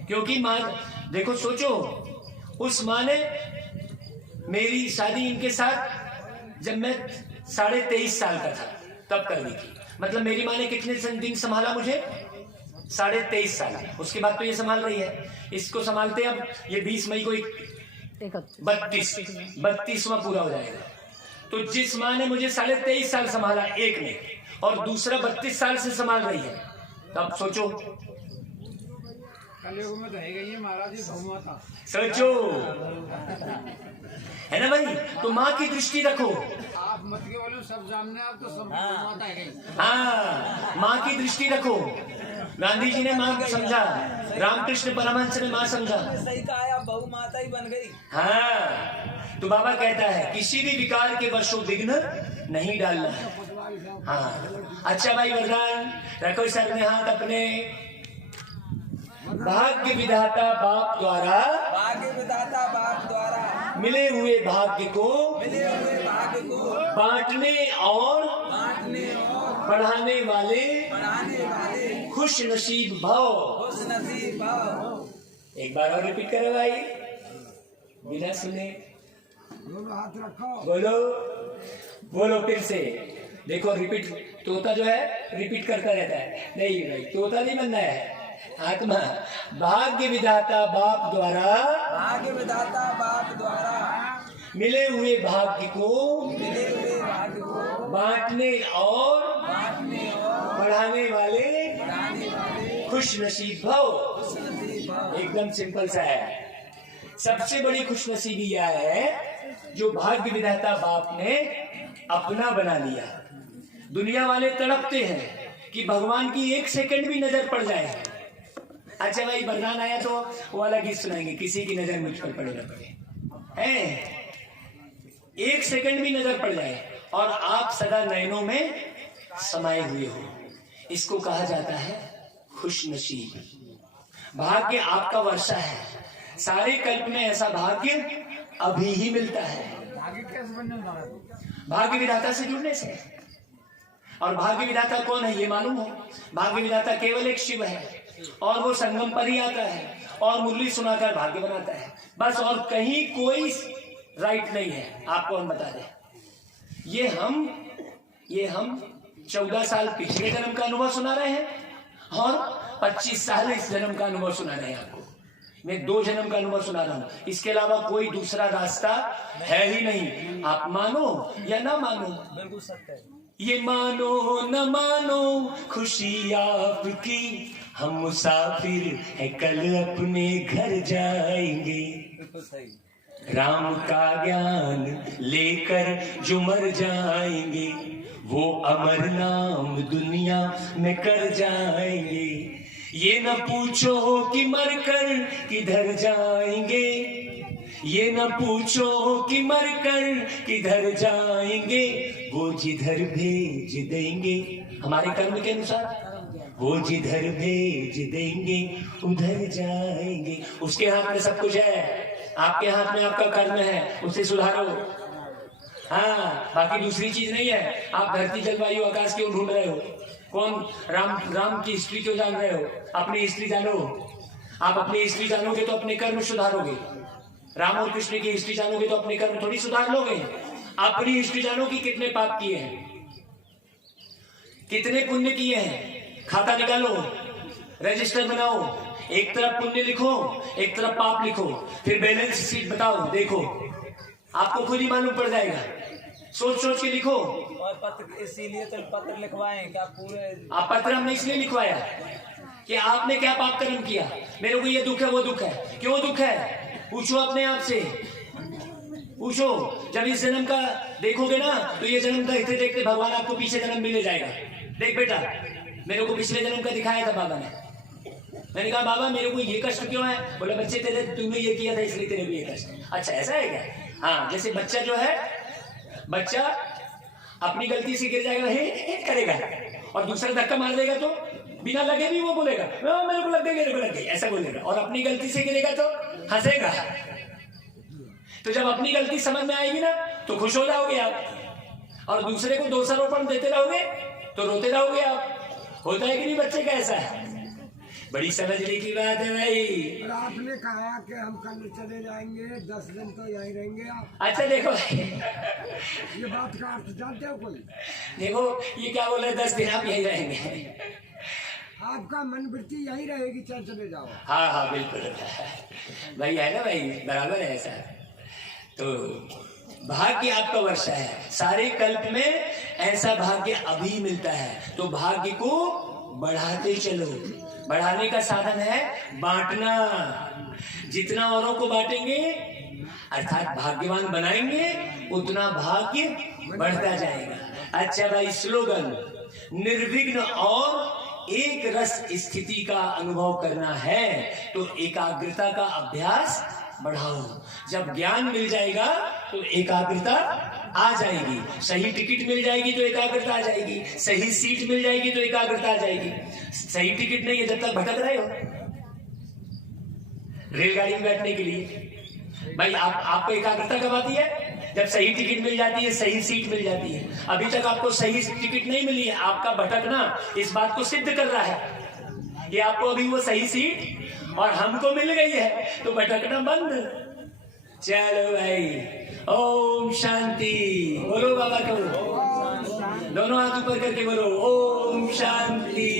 क्योंकि माँ, देखो सोचो, उस माँ ने मेरी शादी इनके साथ जब मैं 23.5 साल का था तब कर दी थी। मतलब मेरी माँ ने कितने दिन संभाला मुझे? 23.5 साल। उसके बाद तो ये संभाल रही है। इसको संभालते अब ये 20 मई को 32वां पूरा हो जाएगा। तो जिस माँ ने मुझे 23.5 साल संभाला एक ने, और दूसरा 32 साल से संभाल रही है, तब सोचो। कलयुग में तो है ही महाराज जी बहुमाता। सोचो, है ना भाई? तो माँ की दृष्टि रखो। आप मत के बोलो, सब सामने आप तो सब बहुमाता है। हाँ, माँ की दृष्टि रखो। गांधी जी ने माँ समझा, रामकृष्ण परमहंस ने माँ समझा। सही कहा, बहु माता ही बन गई। हाँ, तो बाबा कहता है किसी भी विकार के वर्षों विघ्न नहीं डालना है। हाँ, अच्छा भाई वरदान रखो सर में हाथ अपने। भाग्य विधाता बाप द्वारा भाग्य विधाता बाप द्वारा मिले हुए भाग्य को भाग्य को बांटने और बांटने और बढ़ाने वाले बढ़ाने वाले खुश नसीब भाव। खुश नसीब भाव। एक बार और रिपीट करो भाई, बिना सुने दोनों हाथ रखो। बोलो, बोलो फिर से। देखो रिपीट, तोता जो है रिपीट करता रहता है, नहीं भाई तोता नहीं बनना है, आत्मा। भाग्य विधाता बाप द्वारा भाग्य विधाता बाप द्वारा मिले हुए भाग्य को मिले हुए भाग्य को बांटने और बांटने और बढ़ाने वाले बढ़ाने वाले खुश नसीब भाव। खुश नसीब भाव। एकदम सिंपल सा है। सबसे बड़ी खुश नसीबी यह है जो भाग्य विधाता बाप ने अपना बना लिया। दुनिया वाले तड़पते हैं कि भगवान की एक सेकंड भी नजर पड़ जाए। अच्छा भाई बरनान आया तो वो वाला गीत सुनाएंगे, किसी की नजर मुझ पर पड़े न पड़े, है एक सेकंड भी नजर पड़ जाए और आप सदा नयनों में समाये हुए हो, इसको कहा जाता है खुश नसीब। भाग्य आपका वर्षा है, सारे कल्प में ऐसा भाग्य अभी ही मिलता है। आगे कैसे बनने वाला है? भाग्य विधाता से जुड़ने से। और भाग्य विधाता कौन है ये मालूम हो? भाग्य विधाता केवल एक शिव है और वो संगम पर ही आता है और मुरली सुनाकर भाग्य बनाता है, बस। और कहीं कोई राइट नहीं है। आपको हम बता दें, ये हम 14 साल पिछले जन्म का अनुभव सुना रहे हैं और 25 साल इस जन्म का अनुभव सुना रहे हैं आपको। मैं 2 जन्म का अनुभव सुना रहा हूँ, इसके अलावा कोई दूसरा रास्ता है ही नहीं। आप मानो या ना मानो, बिल्कुल सत्य है। ये मानो न मानो खुशी आपकी, हम मुसाफिर है कल अपने घर जाएंगे। बिल्कुल सही। राम का ज्ञान लेकर जो मर जाएंगे वो अमर नाम दुनिया में कर जाएंगे। ये न पूछो कि मरकर किधर जाएंगे, ये न पूछो कि मरकर किधर जाएंगे, वो जिधर भेज देंगे हमारे कर्म के अनुसार, वो जिधर भेज देंगे उधर जाएंगे। उसके हाथ में सब कुछ है, आपके हाथ में आपका कर्म है, उसे सुधारो। हाँ, बाकी दूसरी चीज नहीं है। आप धरती जलवायु आकाश क्यों ढूंढ रहे हो? कौन राम की हिस्ट्री क्यों जान रहे हो? अपनी हिस्ट्री जानो। आप अपनी हिस्ट्री जानोगे तो अपने कर्म सुधारोगे। राम और कृष्ण की हिस्ट्री जानोगे तो अपने कर्म थोड़ी सुधार लोगे। अपनी हिस्ट्री जानो कि कितने पाप किए हैं, कितने पुण्य किए हैं। खाता निकालो, रजिस्टर बनाओ, एक तरफ पुण्य लिखो, एक तरफ पाप लिखो, फिर बैलेंस शीट बताओ, देखो आपको खुद ही मालूम पड़ जाएगा। सोच सोच के लिखो। और पत्र, इसीलिए तो पत्र लिखवाएं क्या पूरे। आप पत्र हमने इसलिए लिखवाया कि आपने क्या पाप कर्म किया, मेरे को ये दुख है वो दुख है, क्यों दुख है पूछो अपने आप से, पूछो। जब इस जन्म का देखोगे ना तो ये जन्म देखते देखते भगवान आपको पीछे जन्म भी ले जाएगा। देख बेटा, मेरे को पिछले जन्म का दिखाया था बाबा ने। मैंने कहा बाबा मेरे को ये कष्ट क्यों है? बोला बच्चे तेरे तूने ये किया था इसलिए तेरे को ये कष्ट। अच्छा ऐसा है क्या? हाँ, जैसे बच्चा जो है, बच्चा अपनी गलती से गिर जाएगा, हे करेगा, और दूसरा धक्का मार देगा तो बिना लगे भी वो बोलेगा मेरे को लग गई, मेरे को लग गई, ऐसा बोलेगा। और अपनी गलती से गिरेगा तो हंसेगा। तो जब अपनी गलती समझ में आएगी ना तो खुश हो जाओगे आप, और दूसरे को दोषारोपण देते रहोगे तो रोते रहोगे आप। होता है कि नहीं बच्चे का ऐसा? बड़ी समझने की बात है भाई। और आपने कहा कि हम कल चले जाएंगे, 10 दिन तो यहीं रहेंगे आप। अच्छा देखो ये बात का अर्थ जानते हो कोई? देखो ये क्या बोल रहे, 10 दिन आप यहीं रहेंगे। आपका मन वृत्ति यही रहेगी चाहे चले जाओ। हाँ हाँ बिल्कुल भाई, है ना भाई, बराबर है ऐसा। तो भाग्य आपका वर्षा है, सारे कल्प में ऐसा भाग्य अभी मिलता है। तो भाग्य को बढ़ाते चलो। बढ़ाने का साधन है बांटना। जितना औरों को बांटेंगे अर्थात भाग्यवान बनाएंगे उतना भाग्य बढ़ता जाएगा। अच्छा भाई, स्लोगन निर्विघ्न और एक रस स्थिति का अनुभव करना है तो एकाग्रता का अभ्यास बढ़ाओ। जब ज्ञान मिल जाएगा तो एकाग्रता आ जाएगी, सही टिकट मिल जाएगी तो एकाग्रता आ जाएगी, सही सीट मिल जाएगी तो एकाग्रता आ जाएगी। सही टिकट नहीं है जब तक भटक रहे हो रेलगाड़ी में बैठने के लिए, भाई आपको एकाग्रता कब आती है? जब सही टिकट मिल जाती है, सही सीट मिल जाती है। अभी तक आपको सही टिकट नहीं मिली है, आपका भटकना इस बात को सिद्ध कर रहा है कि आपको अभी वो सही सीट और हमको मिल गई है, तो भटकना बंद। चलो भाई, ओम शांति बोलो बाबा को, दोनों हाथ ऊपर करके बोलो ओम शांति।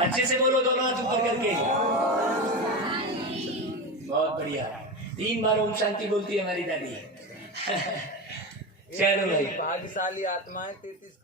अच्छे से बोलो, दोनों हाथ ऊपर करके। बहुत बढ़िया, 3 बार ओम शांति बोलती है हमारी दादी। चलो भाई, भाग्यशाली आत्माएं 33